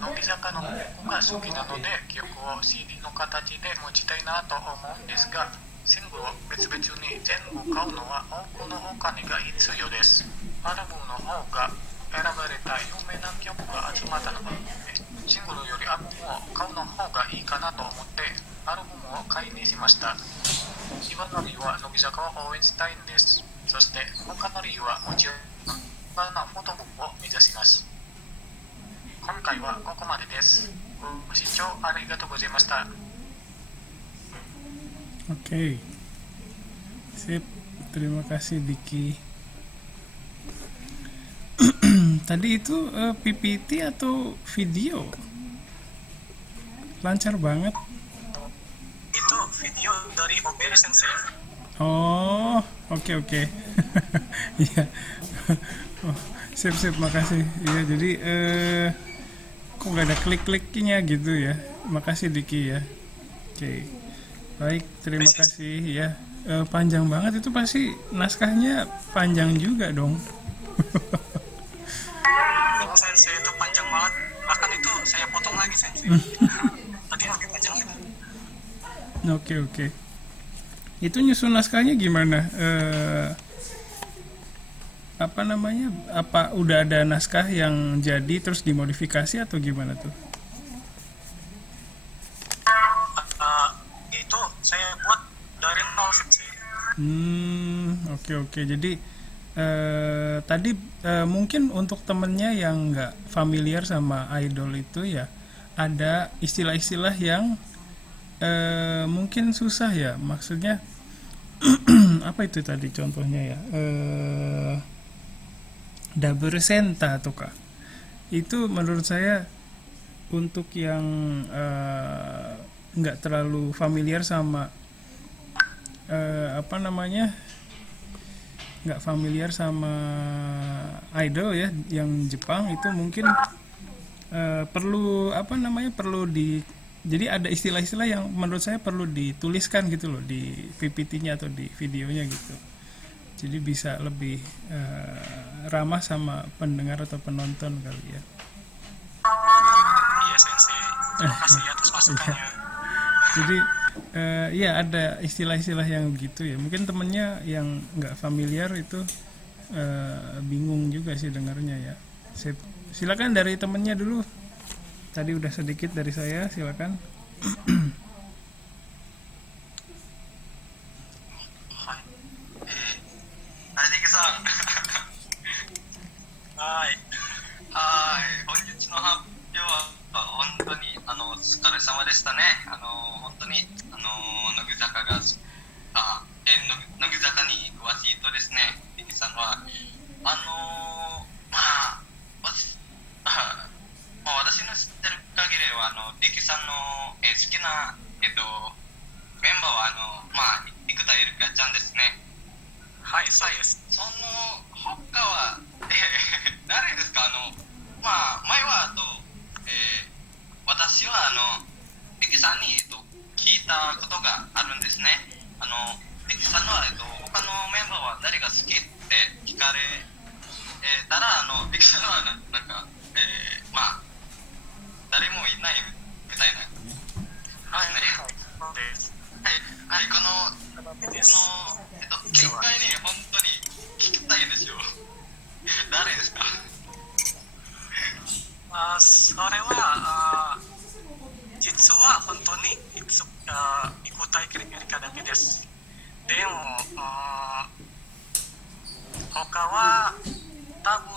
乃木坂の曲が好きなので曲を CD の形で持ちたいなと思うんですが、シングルを別々に全部買うのは多くのお金が必要です。アルバムの方が選ばれた有名な曲が集まったので、シングルよりアルバムを買うの方がいいかなと思ってアルバムを買いにしました。一番の理由は乃木坂を応援したいんです。そして他の理由はもちろん他のフォトブックを目指します。今回はここまでです。ご視聴ありがとうございました。Oke, sip. Terima kasih Diki. Tadi itu PPT atau video? Lancar banget. Itu video dari OBS Sensei. Oh, oke. Iya. Oh, sip, makasih. Iya, jadi kok nggak ada klik-kliknya gitu ya? Makasih Diki ya. Oke. Baik, terima kasih ya. Panjang banget itu, pasti naskahnya panjang juga dong. Sensei itu panjang banget. Bahkan itu saya potong lagi Sensei. Tadi lebih panjang lagi. Oke. Itu nyusun naskahnya gimana? Apa namanya? Apa udah ada naskah yang jadi terus dimodifikasi atau gimana tuh? Itu saya buat dari nol Sensei. Oke. Jadi tadi mungkin untuk temennya yang nggak familiar sama idol itu ya, ada istilah-istilah yang mungkin susah ya. Maksudnya apa itu tadi contohnya ya? Double senta tuh kak. Itu menurut saya untuk yang nggak terlalu familiar sama nggak familiar sama idol ya yang Jepang, itu mungkin perlu jadi ada istilah-istilah yang menurut saya perlu dituliskan gitu loh di PPT-nya atau di videonya gitu, jadi bisa lebih ramah sama pendengar atau penonton kali ya. Iya Sensei, terima kasih atas masukannya. Jadi ya ada istilah-istilah yang gitu ya. Mungkin temennya yang nggak familiar itu bingung juga sih dengarnya ya. Sip. Silakan dari temennya dulu. Tadi udah sedikit dari saya, silakan. Diki-san. はい。本日の発表は本当にお疲れ様でしたね。本当に乃木坂が乃木坂に詳しいとですね、リキさんは私の知ってる限りはリキさんの、好きなメンバーは生田絵梨花ちゃんですね。はい、そうです。その他は、誰ですか？前は私はリキさんに聞いたことがあるんですね。リキさんの他のメンバーは誰が好きって聞かれたらリキさんは誰もいないみたいな。はい、そうです。はい、この見解に本当に聞きたいですよ。誰ですか？それは実は本当に生田絵梨花だけです。でも他は多分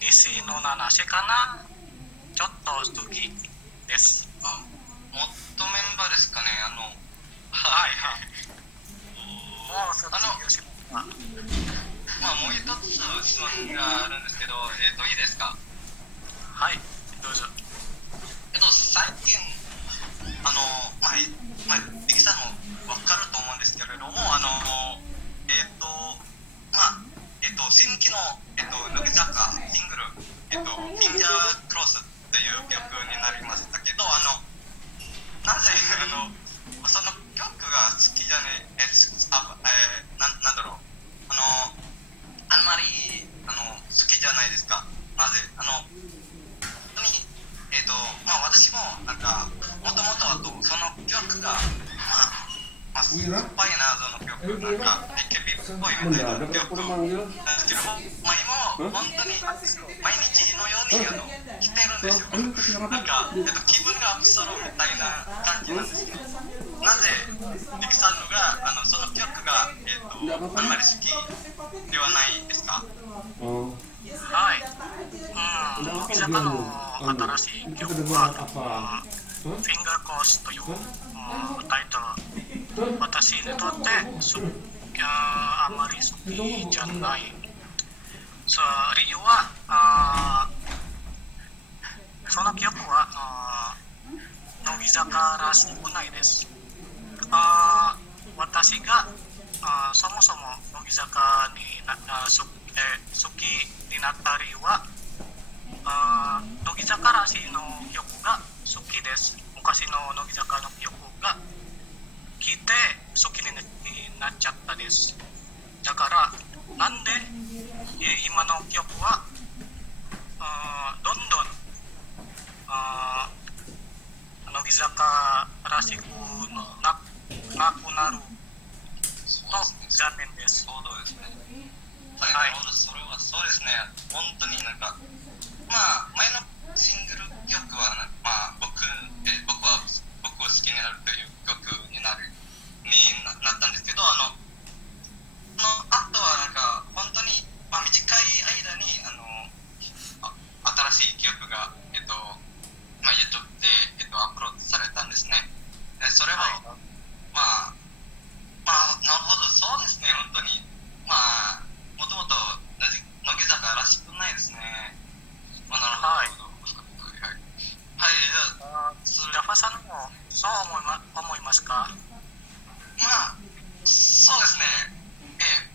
DCの七瀬かな、ちょっと好きです。もっとメンバーですかね。はい。もう卒業しました。もう一つ質問があるんですけど、いいですか？はい、どうぞ。最近リキさんも分かると思うんですけれども、新規の、乃木坂シングル、フィンジャークロスという曲になりましたけど、なぜその曲が好きじゃねなんだろう、あんまり好きじゃないですか。なぜ本当に私ももとともとあとその曲が酸っぱいなその曲なんか AKB っぽいみたいな曲なんですけど、今も本当に毎日のように来てるんですよ。なんか、気分がアップするみたいな感じなんですけど、なぜリクさんのがその曲が、あんまり好きではないですか？はい。乃木坂の新しい曲は、フィンガーコースというタイトル、私にとってあまり好きじゃない。理由は、その曲は乃木坂らしくないです。私がそもそも乃木坂に好きになった理由は、乃木坂らしいの曲が好きです。昔の乃木坂の曲が聴いて好きになっちゃったです。だからなんで今の曲はどんどん乃木坂らしくなくなると残念です。そうですね。はい、それはそうですね。本当になんか前のシングル曲は僕を好きになるという曲になったんですけど、あとはなんか本当に短い間に新しい曲がYouTube でアップロードされたんですね。それはなるほど、そうですね。本当にもともと乃木坂らしくないですね。なるほど。はい、ジャパさんもそう思いますか？そうですね。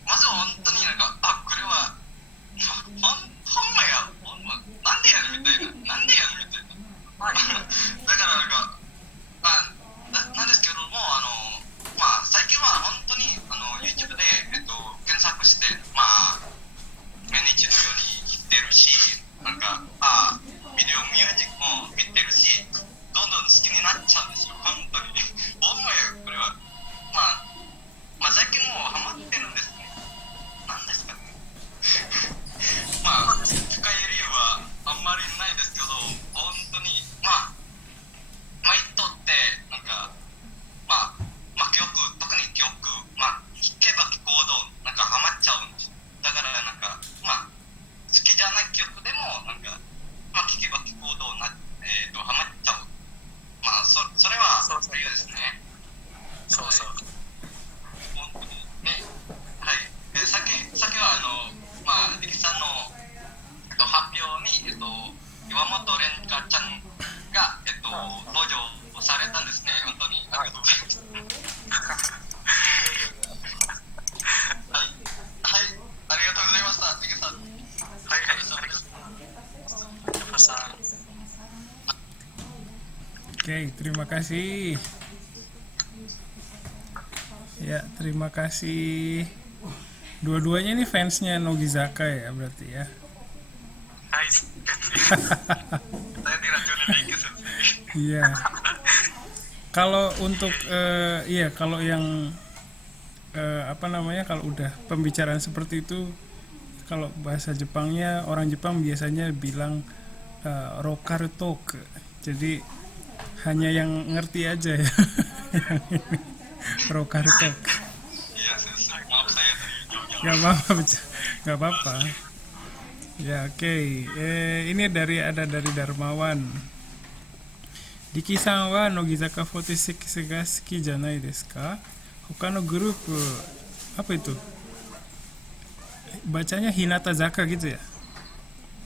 まずは本当になんかこれはほんまなんでやるみたいな、だからなんかなんですけども最近は本当にYouTube で検索して毎日のように聞いてるし、なんかビデオミュージックも見てるし、どんどん好きになっちゃうんですよ。本当にほんまやこれは最近もうハマってるんですね。なんですかね。深い理由はあんまりないですけど、本当に毎とってなんか曲、特に曲聴けば聴くほどなんかハマっちゃうんです。だからなんか好きじゃない曲でもなんか聴けば聴くほどハマっちゃう。それは理由ですね。そうそう。本当にね。はい。さっきはリキさんの発表に岩本蓮香ちゃんが登場されたんですね。本当にありがとうございます。はい、ありがとうございました。リキさん。はい、ありがとうございました。ジャパさん。Oke, terima kasih. Ya, terima kasih. Dua-duanya ini fansnya Nogizaka ya berarti ya. Hai, saya diracunin dikit sih. Iya. Kalau untuk kalau yang kalau udah pembicaraan seperti itu, kalau bahasa Jepangnya orang Jepang biasanya bilang rokaru talk. Jadi hanya yang ngerti aja ya. Rokaru talk. Iya, maaf saya dari Jogja. Gak apa-apa. Ya, oke. Ini dari Darmawan. Diki-san wa Nogizaka 46 ga suki janai desu ka? Hoka no grup apa itu? Bacanya Hinata Zaka gitu ya?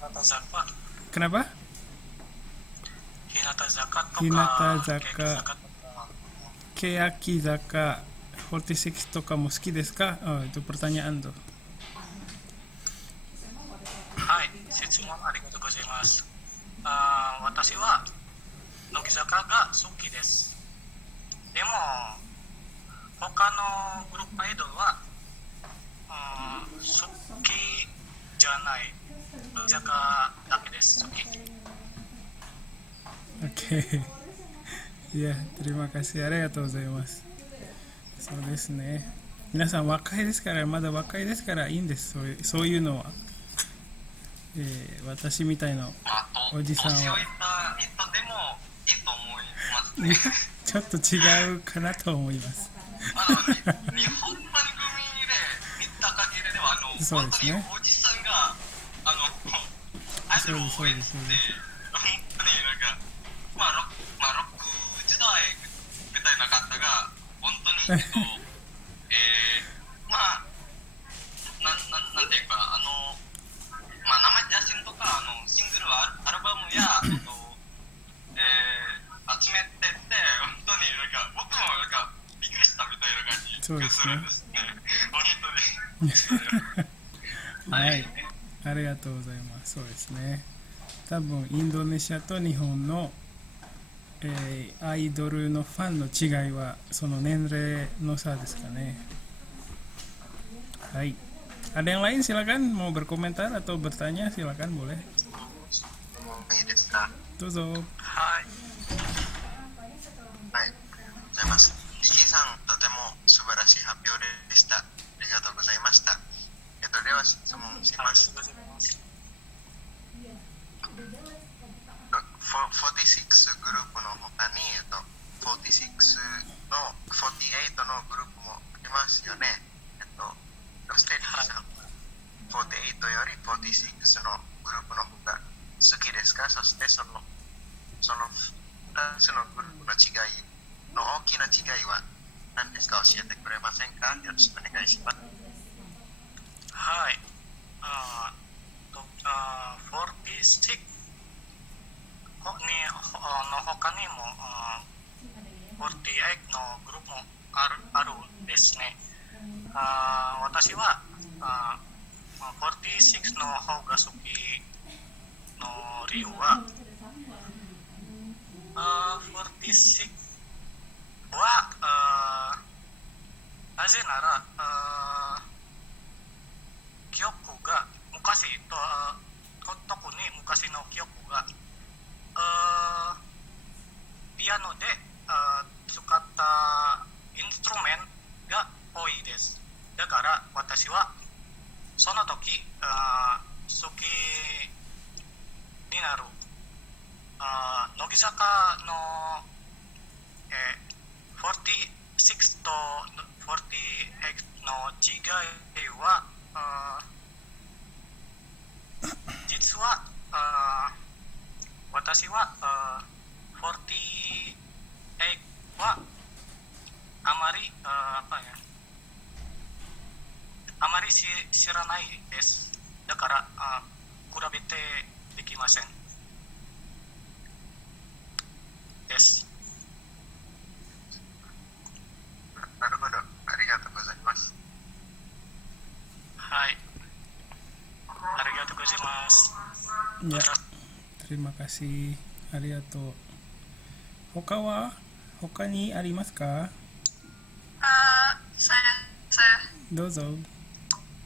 Hinata Zaka. Kenapa? Hinata Zakaとか Hinata Zaka, 欅坂とか Keaki Zaka 46 とかも好きですか? Oh, itu pertanyaan tuh. はい、質問ありがとうございます。私は乃木坂が好きです。でも他のグループアイドルは好きじゃない。乃木坂だけです。好き。Oke. いや、terima kasih。ありがとうございます。そうですね。皆さん若いですから、まだ若いですからいいんです。そういうのは。私みたいなあと、おじさんは年老いた人でもいいと思いますね。ちょっと違うかなと思います。日本番組で見た限りでは、そうですね本当におじさんが、アイドルを応援して、そうです本当になんか、ロック時代みたいな方が、本当に、なんていうか、生写真とか、シングルアルバムや、集めてって、本当になんか、僕もなんか、びっくりしたみたいな感じがするんですね。本当に。はい、ありがとうございます。そうですね。多分インドネシアと日本の、アイドルのファンの違いはその年齢の差ですかね。はい。Ada yang lain silakan mau berkomentar atau bertanya silakan boleh. いいですか。どうぞ。はい。はい。ありがとうございます。リキさん、とても素晴らしい発表でした。ありがとうございました。では質問します。46グループの他に、46の48のグループもありますよね。ステージさん、48より46のグループの方が好きですか？そしてその2つのグループの違いの大きな違いは何ですか？教えてくれませんか？よろしくお願いします。はい。46の他にも48のグループもあるですね。私は46の方が好きの理由は46はなぜなら記憶が昔と特に昔の記憶がピアノで使ったインストゥルメントが多いです。だから私はその時好きになる乃木坂の、46と48の違いは実は私は48はあまり知らないです。だから比べてできませんです。なるほど、ありがとうございます。はい、ありがとうございます。Ya, terima kasih. Arigato. Hoka ni arimasu ka? Sayaどうぞ。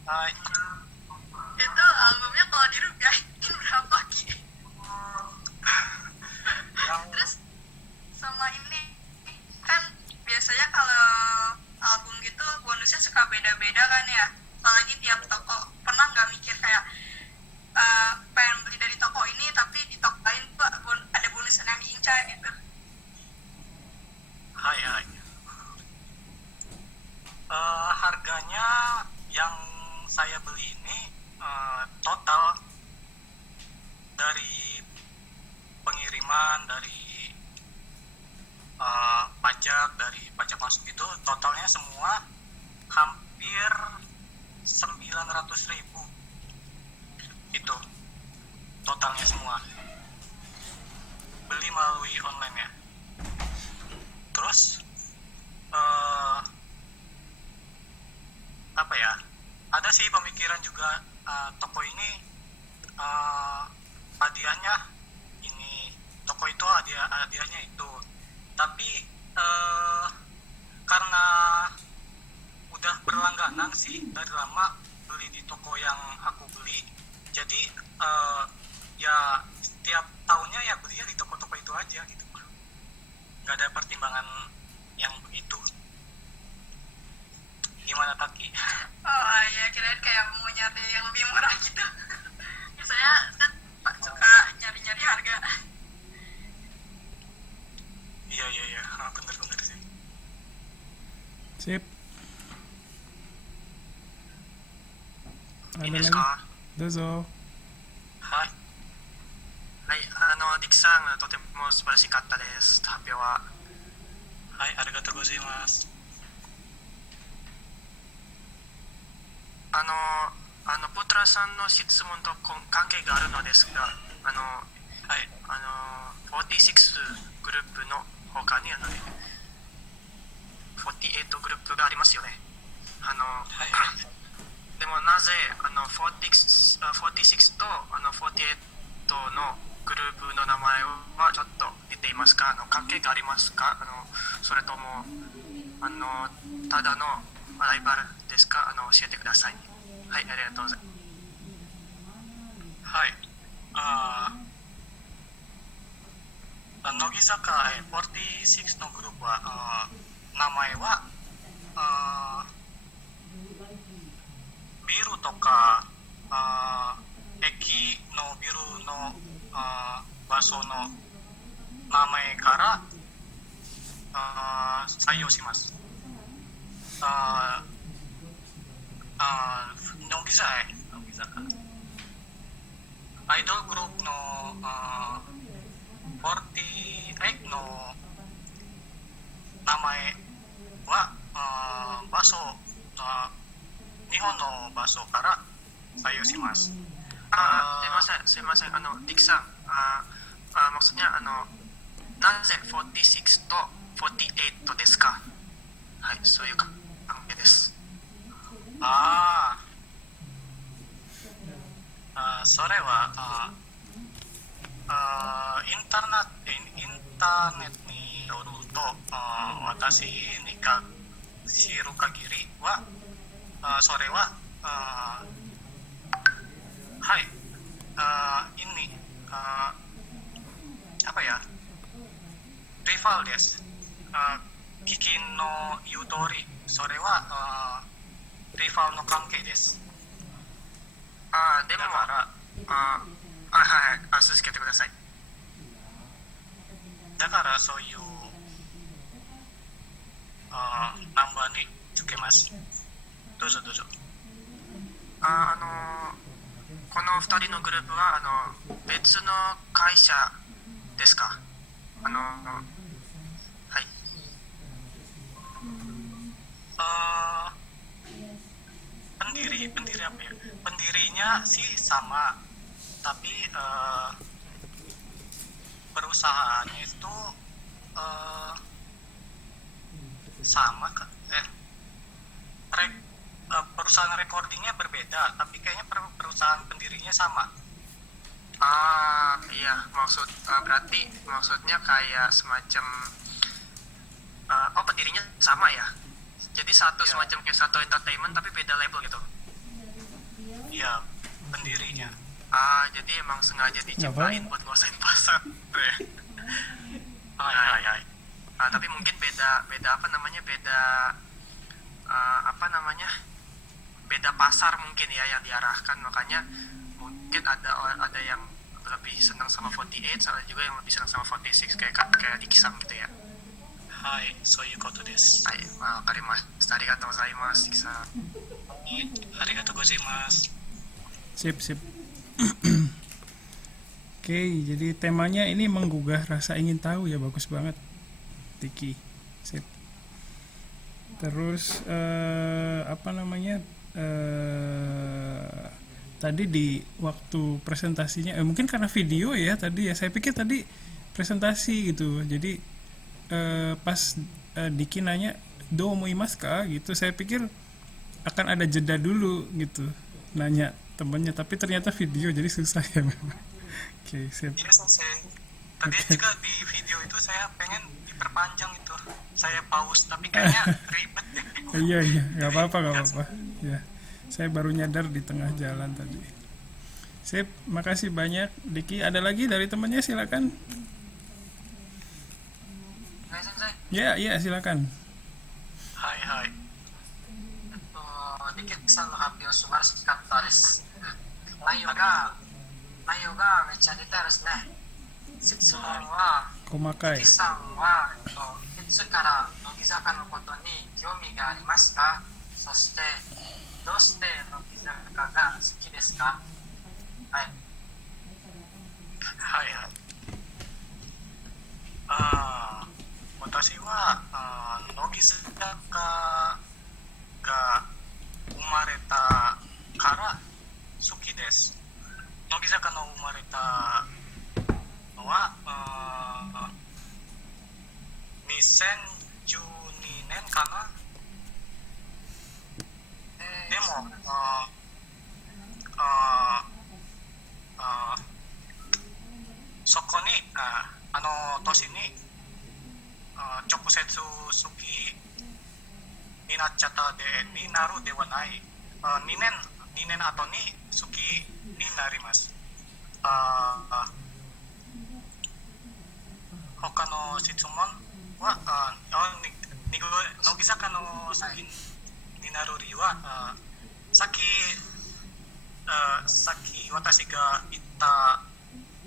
はい。albumnya kalau dirupiahin berapa Ki? Terus sama ini kan biasanya kalau album gitu bonusnya suka beda-beda kan ya, apalagi tiap toko. Pernah nggak mikir kayak pengen beli dari toko ini tapi di toko lain tuh ada bonus yang diincar gitu? Hai. Harganya yang saya beli ini total dari pengiriman, dari pajak masuk itu totalnya semua hampir 900.000 itu totalnya semua beli melalui online ya. Terus apa ya, ada sih pemikiran juga toko ini hadiahnya ini, toko itu hadiahnya itu, tapi karena udah berlangganan sih dari lama beli di toko yang aku beli, jadi ya setiap tahunnya ya beli di toko-toko itu aja gitu. nggak ada pertimbangan yang begitu. Gimana Taki? Oh iya, kirain kayak mau nyari yang lebih murah gitu. Ya, saya suka nyari-nyari harga. Iya bener sih. Sip. Ada Ini lagi? ska. Dozo. はいはい、ディキさん、とても素晴らしかったです。発表は。はい、ありがとうございます。ポトラさんの質問と関係があるのですが、はい、 46グループの他に48グループがありますよね。はい、でもなぜ46と48のグループの名前はちょっと似ていますか？関係がありますか？それともただのライバルですか？教えてください。はい、ありがとうございます。はい。乃木坂46のグループは名前はビルとか駅のビルの場所の名前から採用します。乃木坂アイドルグループの48の名前は場所日本の場所から採用します。すいません、ディキさん、maksudnyaなぜ46と48ですか？はい、そういう関係です。それはインターネットによると私に知る限りはそれははいini apa ya rivalです。基金の言う通りそれはリファルの関係です。でもだからはい、続けてください。だからそういうナンバーにつけます。どうぞ。この2人のグループは別の会社ですか？はい。pendiri apa ya? Pendirinya sih sama, tapi perusahaannya itu sama kan? Perusahaan recordingnya berbeda, tapi kayaknya perusahaan pendirinya sama. Iya, berarti maksudnya kayak semacam pendirinya sama ya? Jadi semacam kayak satu entertainment tapi beda label gitu. Iya, pendirinya. Jadi emang sengaja diciptain buat nguasain pasar. Hai. Tapi mungkin beda beda pasar mungkin ya yang diarahkan, makanya mungkin ada yang lebih senang sama 48, ada juga yang lebih senang sama 46 kayak Dikisang gitu ya. はい、そういうことです。はい、わかりました。ありがとうございます、Diki-san。ありがとうございます。 Sip. Oke, jadi temanya ini menggugah rasa ingin tahu ya, bagus banget, Tiki. Sip. Terus tadi di waktu presentasinya, mungkin karena video ya tadi ya, saya pikir tadi presentasi gitu, jadi pas Diki nanya do omoimasu ka gitu, saya pikir akan ada jeda dulu gitu nanya temennya, tapi ternyata video jadi susah ya memang. Oke, sip. Iya, tadi juga di video itu saya pengen diperpanjang itu, saya pause tapi kayaknya ribet deh. Iya, nggak apa-apa ya, saya baru nyadar di tengah jalan tadi. Sip, makasih banyak Diki. Ada lagi dari temennya, silakan. Sensei. Ya, ya, silakan. はいはい。リケットさんの発表素晴らしかったです。内容がめっちゃ出てるですね。質問は、細かい。リケさんは、いつから乃木坂のことに興味がありますか？そして、どうして乃木坂が好きですか？はい。はいはい。私は乃木坂が生まれたから好きです。乃木坂の生まれたのは2012年かな。でもそこに年に直接好きになっちゃったになるではない。2年後に好きになります。他の質問は乃木坂の好きになる理由はさっき私が言った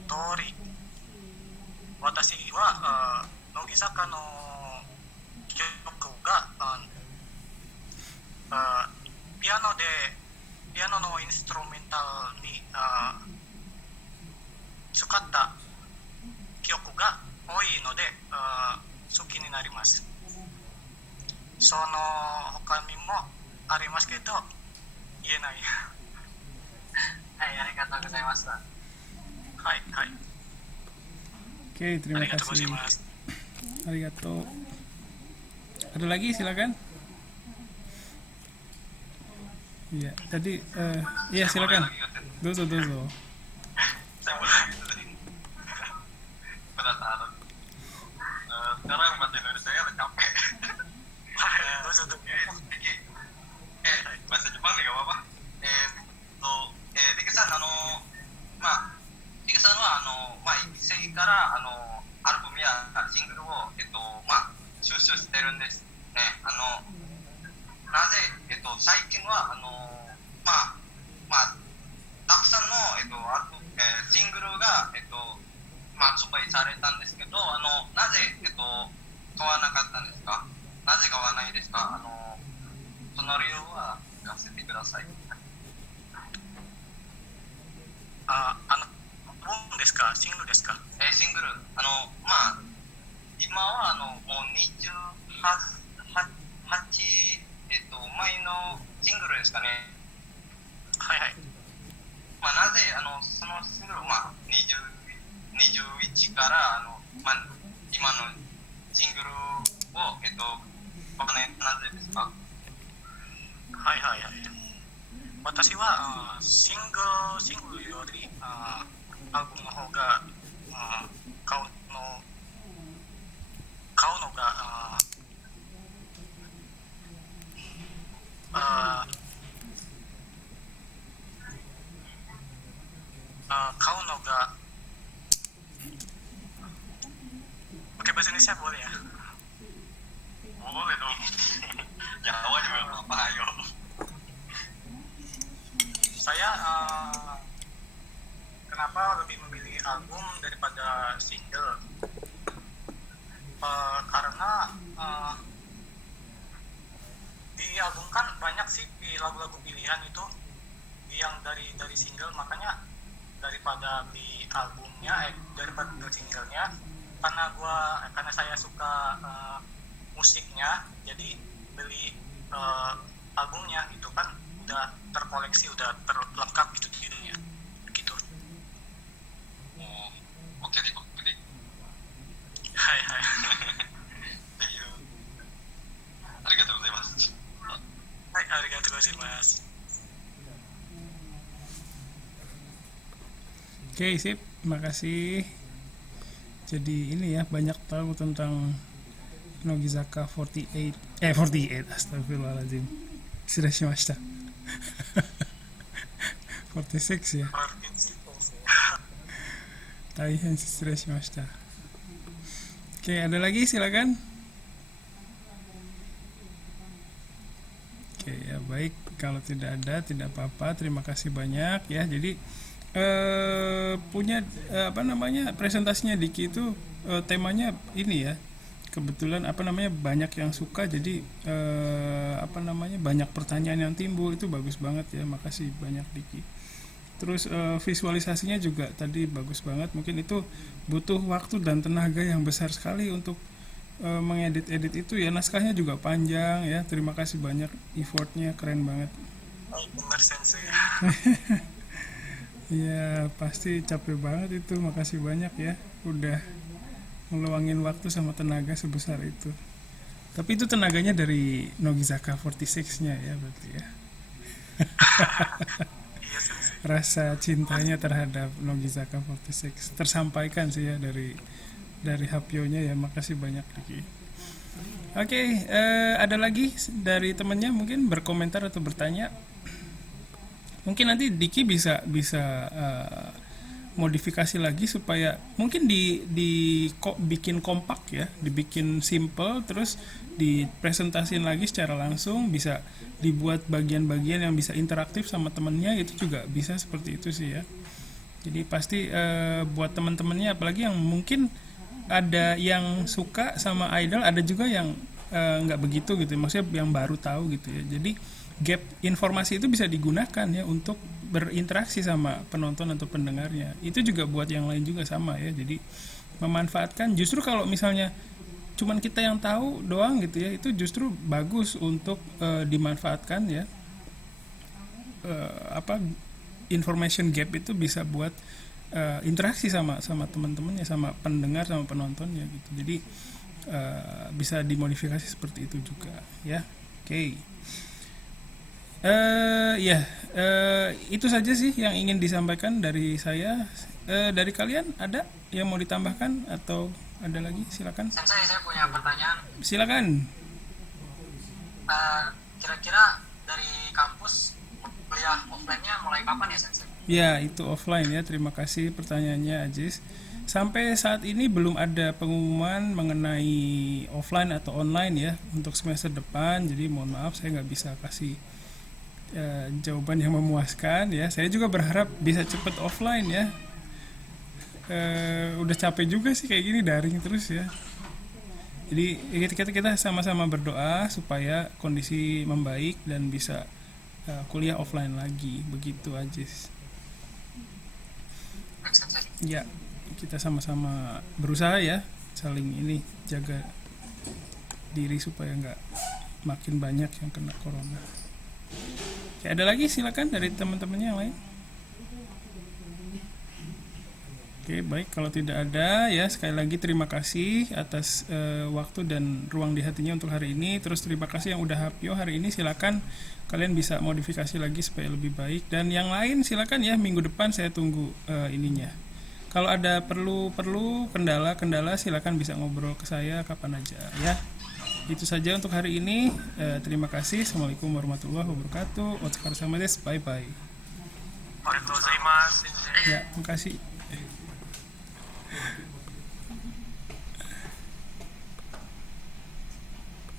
通り、私は乃木坂の曲がピアノのインストゥルメンタルに使った曲が多いので好きになります。その他にもありますけど言えない。はい、ありがとうございました。はいはい。 Oke, terima kasih. Arigato. Ada lagi, silakan. Iya, tadi iya silakan. Dozo. Saya boleh lagi tadi. Penasaran. Sekarang bahasa Indonesia udah capek. Bahasa Jepang nih gak apa-apa. Riki-san, リケさんは1期生からアルバムやシングルを、収集してるんですね。なぜ、最近はたくさんの、シングルが、発売されたんですけど、なぜ、買わなかったんですか？なぜ買わないですか？その理由は聞かせてください。ですか？シングルですか？シングル、今はもう28、前のシングルですかね。はいはい。なぜそのシングル、21から今のシングルをなぜですか？はいはいはい。私はシングルよりアルバムの方が買うのがpakai bahasa Indonesia boleh ya? Boleh dong. Jawa juga apa ayo. Saya kenapa lebih memilih album daripada single? Karena di album kan banyak sih lagu-lagu pilihan itu yang dari single, makanya daripada beli albumnya daripada beli singlenya, karena saya suka musiknya, jadi beli albumnya itu kan udah terkoleksi, udah terlengkap gitu jadinya gitu. Oke deh. Hai hai. Thank you. Arigatou gozaimasu. Hai, arigatou gozaimasu. Oke, sip. Makasih. Jadi ini ya, banyak tahu tentang Nogizaka 48. 48. Astagfirullahaladzim. Shirashimashita. 46 ya. 大変失礼しました。Oke, ada lagi silakan. Oke, ya baik. Kalau tidak ada, tidak apa-apa. Terima kasih banyak ya. Jadi punya presentasinya Diki itu temanya ini ya. Kebetulan banyak yang suka, jadi banyak pertanyaan yang timbul, itu bagus banget ya. Makasih banyak Diki. Terus visualisasinya juga tadi bagus banget. Mungkin itu butuh waktu dan tenaga yang besar sekali untuk mengedit itu ya. Naskahnya juga panjang ya. Terima kasih banyak, effortnya keren banget. Benar sensei. Ya pasti capek banget itu. Makasih banyak ya udah ngeluangin waktu sama tenaga sebesar itu. Tapi itu tenaganya dari Nogizaka 46-nya ya berarti ya. Iya sensei. Rasa cintanya terhadap Nogizaka 46 tersampaikan sih ya dari Hapyo-nya ya. Makasih banyak Diki. Oke, ada lagi dari temennya mungkin berkomentar atau bertanya. Mungkin nanti Diki bisa modifikasi lagi supaya mungkin bikin kompak ya, dibikin simple, terus dipresentasiin lagi secara langsung, bisa dibuat bagian-bagian yang bisa interaktif sama temennya, itu juga bisa seperti itu sih ya. Jadi pasti buat teman-temannya, apalagi yang mungkin ada yang suka sama idol, ada juga yang nggak begitu gitu, maksudnya yang baru tahu gitu ya. Jadi gap informasi itu bisa digunakan ya untuk berinteraksi sama penonton atau pendengarnya. Itu juga buat yang lain juga sama ya. Jadi memanfaatkan, justru kalau misalnya cuman kita yang tahu doang gitu ya, itu justru bagus untuk dimanfaatkan ya. Information gap itu bisa buat interaksi sama teman-temannya, sama pendengar, sama penontonnya gitu. Jadi bisa dimodifikasi seperti itu juga ya. Oke. Itu saja sih yang ingin disampaikan dari saya. Dari kalian ada yang mau ditambahkan atau ada lagi? Silakan. Sensei, saya punya pertanyaan. Silakan. Kira-kira dari kampus kuliah offline-nya mulai kapan ya Sensei? Ya, itu offline ya. Terima kasih pertanyaannya Ajis. Sampai saat ini belum ada pengumuman mengenai offline atau online ya untuk semester depan. Jadi mohon maaf saya nggak bisa kasih jawaban yang memuaskan ya. Saya juga berharap bisa cepat offline ya. Udah capek juga sih kayak gini daring terus ya. Jadi kita sama-sama berdoa supaya kondisi membaik dan bisa kuliah offline lagi, begitu aja. Ya, kita sama-sama berusaha ya, saling ini jaga diri supaya nggak makin banyak yang kena corona. Oke, ada lagi silakan dari teman-temannya yang lain. Oke, baik, kalau tidak ada ya, sekali lagi terima kasih atas waktu dan ruang di hatinya untuk hari ini. Terus terima kasih yang udah Hapyo hari ini, silakan kalian bisa modifikasi lagi supaya lebih baik. Dan yang lain silakan ya, minggu depan saya tunggu ininya. Kalau ada perlu kendala silakan bisa ngobrol ke saya kapan aja ya. Itu saja untuk hari ini. Terima kasih. Assalamualaikum warahmatullahi wabarakatuh. Otsukaresama desu. Bye bye. Arigatou gozaimasu. Ya, terima kasih.